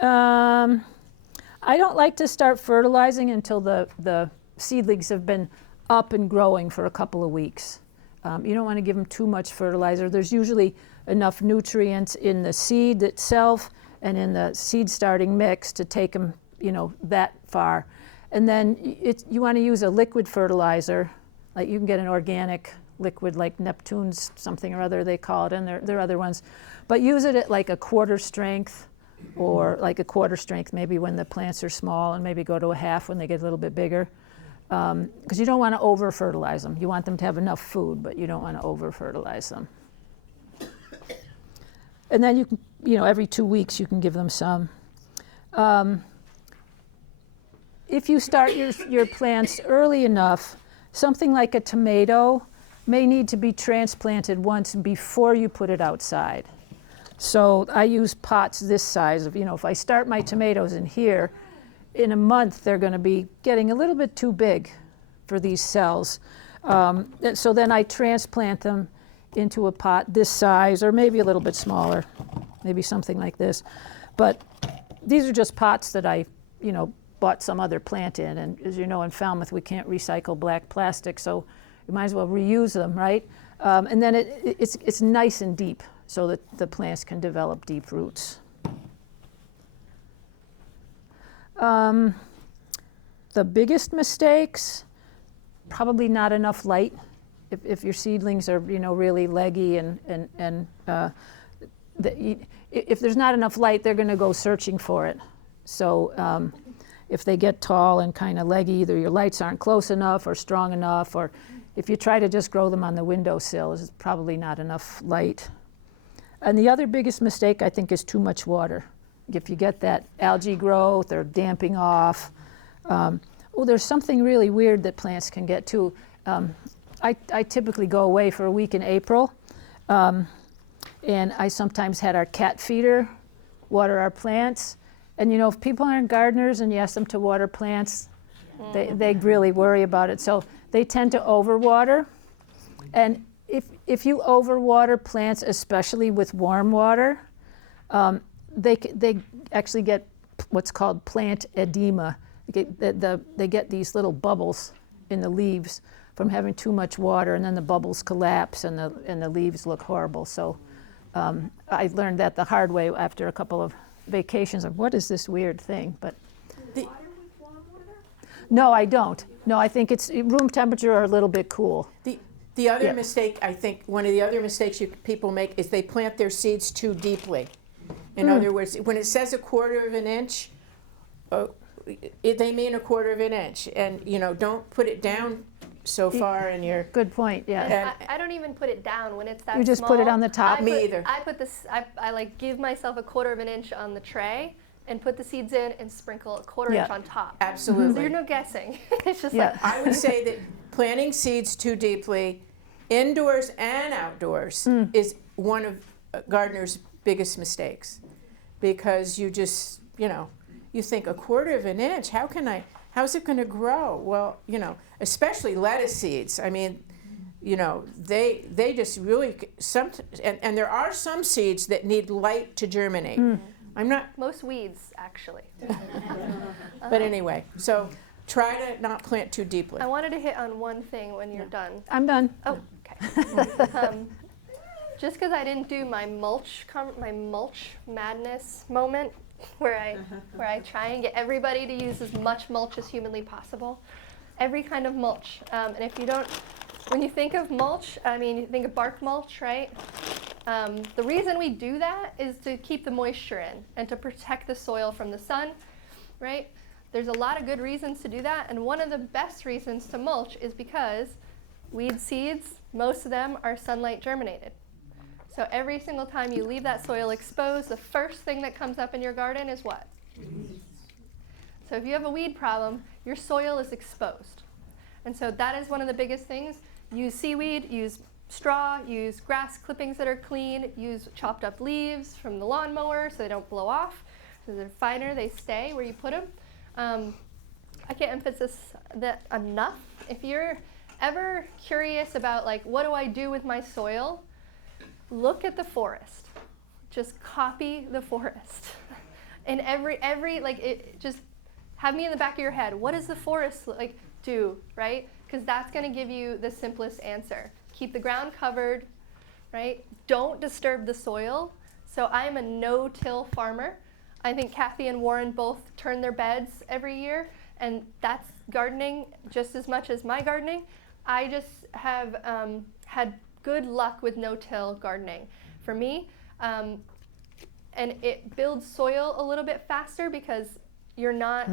I don't like to start fertilizing until the seedlings have been up and growing for a couple of weeks. You don't want to give them too much fertilizer. There's usually enough nutrients in the seed itself and in the seed starting mix to take them, you know, that far. And then you want to use a liquid fertilizer. Like you can get an organic liquid like Neptune's something or other they call it, and there are other ones. But use it at like a quarter strength, or like a quarter strength maybe when the plants are small, and maybe go to a half when they get a little bit bigger. Because you don't want to over fertilize them. You want them to have enough food, but you don't want to over fertilize them. And then you can, you know, every 2 weeks you can give them some. If you start your plants early enough, something like a tomato may need to be transplanted once before you put it outside. So I use pots this size. Of, you know, if I start my tomatoes in here, in a month they're going to be getting a little bit too big for these cells. So then I transplant them into a pot this size, or maybe a little bit smaller, maybe something like this. But these are just pots that I, you know, bought some other plant in. And as you know, in Falmouth we can't recycle black plastic, so you might as well reuse them, right? And then it's nice and deep so that the plants can develop deep roots. The biggest mistakes, probably not enough light. If your seedlings are, you know, really leggy and if there's not enough light, they're going to go searching for it. So if they get tall and kind of leggy, either your lights aren't close enough or strong enough, or if you try to just grow them on the windowsill, it's probably not enough light. And the other biggest mistake, I think, is too much water. If you get that algae growth or damping off. There's something really weird that plants can get too. I typically go away for a week in April, and I sometimes had our cat feeder water our plants. And you know, if people aren't gardeners and you ask them to water plants, they really worry about it. So they tend to overwater. And if you overwater plants, especially with warm water, they actually get what's called plant edema. They get these little bubbles in the leaves from having too much water, and then the bubbles collapse and the leaves look horrible. So I learned that the hard way after a couple of vacations of what is this weird thing. But no, I don't. No, I think it's room temperature or a little bit cool. The other mistake, I think, one of the other mistakes people make is they plant their seeds too deeply. In other words, when it says 1/4 of an inch, they mean 1/4 of an inch. And, you know, don't put it down so far in your... Good point, yeah. I don't even put it down when it's that small. You just put it on the top? Me either. I put this, I like give myself 1/4 of an inch on the tray and put the seeds in and sprinkle 1/4 inch on top. Absolutely. So you're no guessing. It's just Yeah. like... I would say that planting seeds too deeply, indoors and outdoors, is one of gardeners' biggest mistakes. Because you just, you know, you think 1/4 of an inch, how's it going to grow? Well, you know, especially lettuce seeds. I mean, you know, they just really, and there are some seeds that need light to germinate. I'm not... Most weeds, actually. But anyway, so try to not plant too deeply. I wanted to hit on one thing when you're done. I'm done. Oh, okay. Just because I didn't do my mulch madness moment, where I try and get everybody to use as much mulch as humanly possible, every kind of mulch. And if you don't, when you think of mulch, I mean, you think of bark mulch, right? The reason we do that is to keep the moisture in and to protect the soil from the sun, right? There's a lot of good reasons to do that, and one of the best reasons to mulch is because weed seeds, most of them are sunlight germinated. So every single time you leave that soil exposed, the first thing that comes up in your garden is what? Weeds. So if you have a weed problem, your soil is exposed. And so that is one of the biggest things. Use seaweed, use straw, use grass clippings that are clean, use chopped up leaves from the lawnmower so they don't blow off. So they're finer, they stay where you put them. I can't emphasize that enough. If you're ever curious about like, what do I do with my soil? Look at the forest. Just copy the forest. And just have me in the back of your head. What does the forest like do, right? Because that's going to give you the simplest answer. Keep the ground covered, right? Don't disturb the soil. So I'm a no-till farmer. I think Kathy and Warren both turn their beds every year, and that's gardening just as much as my gardening. I just have had good luck with no-till gardening for me. And it builds soil a little bit faster because you're not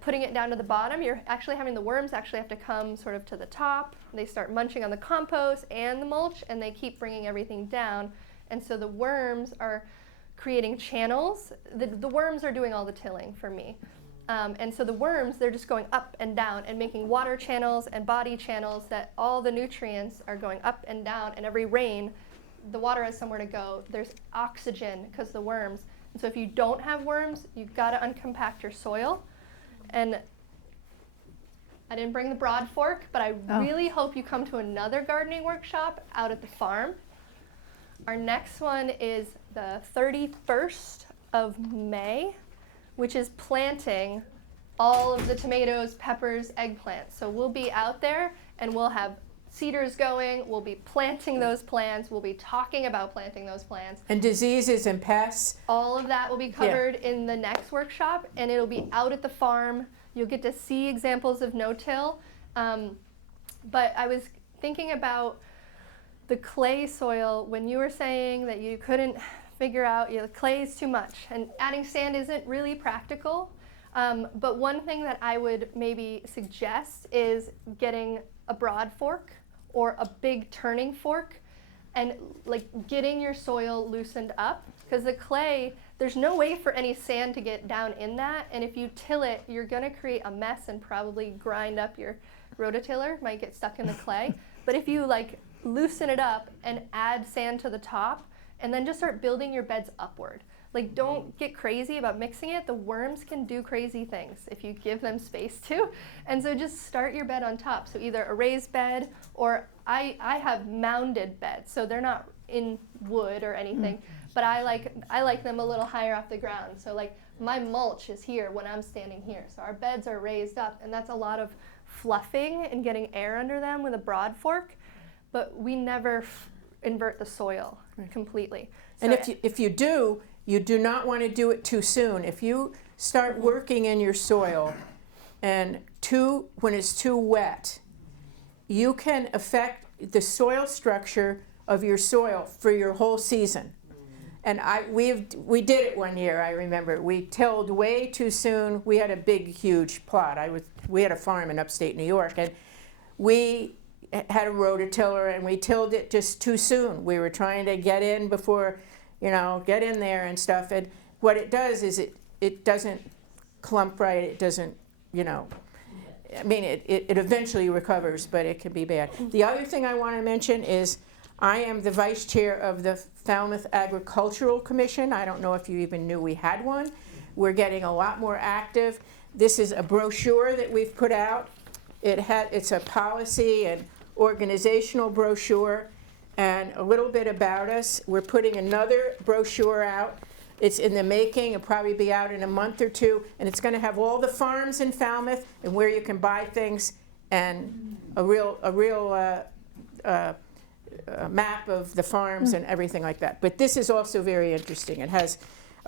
putting it down to the bottom. You're actually having the worms actually have to come sort of to the top. They start munching on the compost and the mulch, and they keep bringing everything down. And so the worms are creating channels. The worms are doing all the tilling for me. And so the worms, they're just going up and down and making water channels and body channels that all the nutrients are going up and down. And every rain, the water has somewhere to go. There's oxygen because of the worms. And so if you don't have worms, you've got to uncompact your soil. And I didn't bring the broad fork, but I really hope you come to another gardening workshop out at the farm. Our next one is the 31st of May, which is planting all of the tomatoes, peppers, eggplants. So we'll be out there and we'll have seeders going, we'll be planting those plants, we'll be talking about planting those plants. And diseases and pests. All of that will be covered in the next workshop, and it'll be out at the farm. You'll get to see examples of no-till. But I was thinking about the clay soil when you were saying that you couldn't figure out, the clay is too much, and adding sand isn't really practical. But one thing that I would maybe suggest is getting a broad fork or a big turning fork and like getting your soil loosened up, because the clay, there's no way for any sand to get down in that, and if you till it, you're going to create a mess and probably grind up your rototiller, might get stuck in the clay. But if you like loosen it up and add sand to the top and then just start building your beds upward. Like, don't get crazy about mixing it. The worms can do crazy things if you give them space to. And so just start your bed on top. So either a raised bed, or I have mounded beds. So they're not in wood or anything, but I like them a little higher off the ground. So like my mulch is here when I'm standing here. So our beds are raised up, and that's a lot of fluffing and getting air under them with a broad fork. But we never invert the soil completely. So and if you do, you do not want to do it too soon. If you start working in your soil and when it's too wet, you can affect the soil structure of your soil for your whole season. And we did it one year, I remember. We tilled way too soon. We had a big, huge plot. We had a farm in upstate New York, and we had a rototiller, and we tilled it just too soon. We were trying to get in before, get in there and stuff. And what it does is it doesn't clump right. It doesn't, I mean, it eventually recovers, but it can be bad. The other thing I want to mention is I am the vice chair of the Falmouth Agricultural Commission. I don't know if you even knew we had one. We're getting a lot more active. This is a brochure that we've put out. It's a policy and organizational brochure and a little bit about us. We're putting another brochure out. It's in the making. It'll probably be out in a month or two, and it's going to have all the farms in Falmouth and where you can buy things and a real map of the farms and everything like that. But this is also very interesting. It has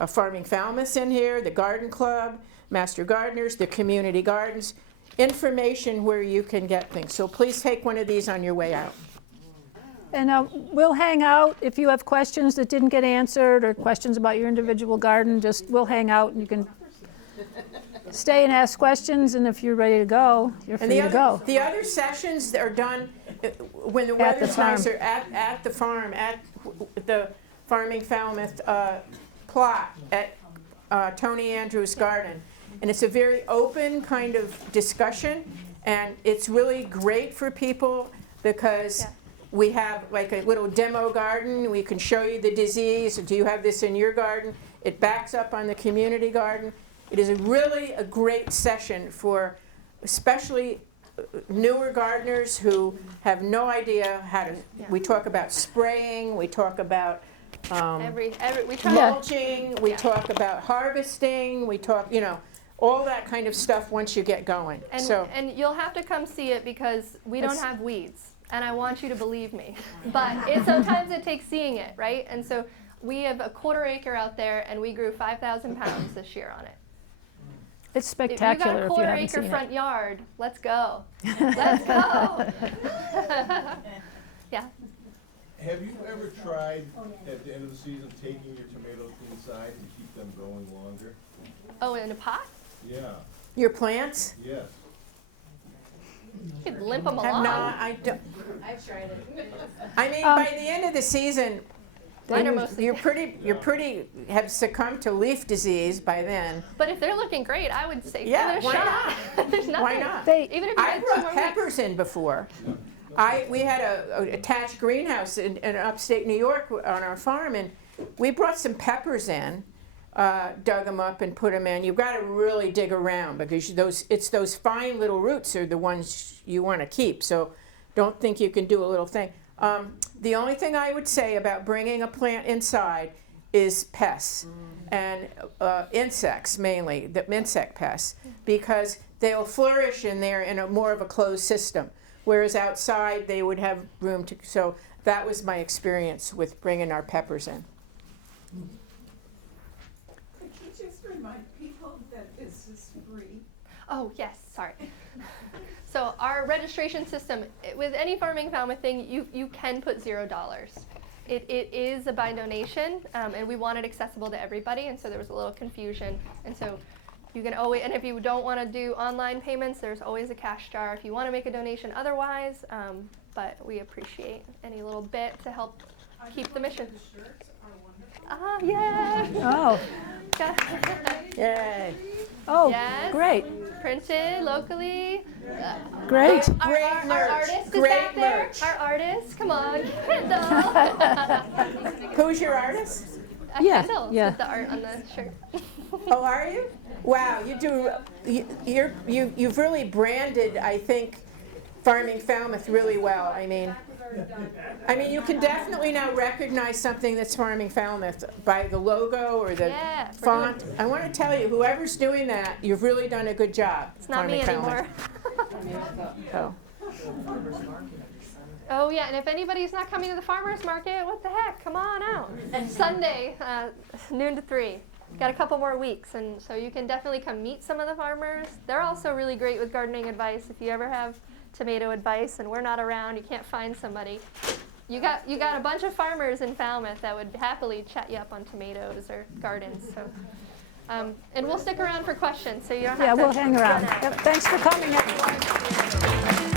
Farming Falmouth in here, the Garden Club, Master Gardeners, the community gardens, information where you can get things. So please take one of these on your way out. And we'll hang out. If you have questions that didn't get answered or questions about your individual garden, we'll hang out and you can stay and ask questions, and if you're ready to go, you're And free to go. the other sessions are done when the At the weather's farm. nicer, at the farm, at the Farming Falmouth plot, at Tony Andrews' garden. And it's a very open kind of discussion, and it's really great for people because we have like a little demo garden. We can show you the disease. Do you have this in your garden? It backs up on the community garden. It is really a great session for especially newer gardeners who have no idea how to, we talk about spraying, we talk about we try mulching, we talk about harvesting, we talk, all that kind of stuff once you get going. And you'll have to come see it because we don't have weeds, and I want you to believe me. But sometimes it takes seeing it, right? And so we have a 1/4 acre out there, and we grew 5,000 pounds this year on it. It's spectacular if if you you got a haven't 1/4 acre seen front it. yard, let's go. Let's go. Yeah. Have you ever tried, at the end of the season, taking your tomatoes inside to keep them going longer? Oh, in a pot? Yeah, Your plants? yes. You could limp them Have along. not, I don't, I've tried it. I mean, by the end of the season, Mine are mostly you're pretty, have succumbed to leaf disease by then. But if they're looking great, I would say Yeah, give it a why shot. There's nothing. Why not? Even if you I had 2 brought more peppers in before. We had a attached greenhouse in upstate New York on our farm, and we brought some peppers in, dug them up and put them in. You've got to really dig around because it's those fine little roots are the ones you want to keep. So don't think you can do a little thing. The only thing I would say about bringing a plant inside is pests and insects, mainly, the insect pests, because they'll flourish in there in more of a closed system, whereas outside they would have room to, so that was my experience with bringing our peppers in. Could you just remind people that this is free? Oh, yes, sorry. So our registration system, with any Farming Falmouth thing, you can put $0. It is by donation, and we want it accessible to everybody, and so there was a little confusion. And so you can always, and if you don't want to do online payments, there's always a cash jar if you want to make a donation otherwise, but we appreciate any little bit to help keep the mission. The shirts are wonderful. Ah, yeah. Oh, Yay. oh, Yes. great, Printed locally. great. Our artist is Great back there. merch. Our artist, come on, Kendall. Who's your artist? Yeah, Kendall yeah. with the art on the shirt. Oh, are you? Wow, you've really branded, I think, Farming Falmouth really well. I mean, you can definitely now recognize something that's Farming Falmouth by the logo or the Yeah, we're font. I want to tell you, whoever's doing that, you've really done a good job. It's not me Farming anymore. Falmouth. Oh yeah, and if anybody's not coming to the farmer's market, what the heck? Come on out. Sunday, noon to 3. Got a couple more weeks, and so you can definitely come meet some of the farmers. They're also really great with gardening advice. If you ever have tomato advice and we're not around, you can't find somebody. You got a bunch of farmers in Falmouth that would happily chat you up on tomatoes or gardens. So, and we'll stick around for questions, so you don't have Yeah, to we'll hang around. run out. Yep, thanks for coming, everyone.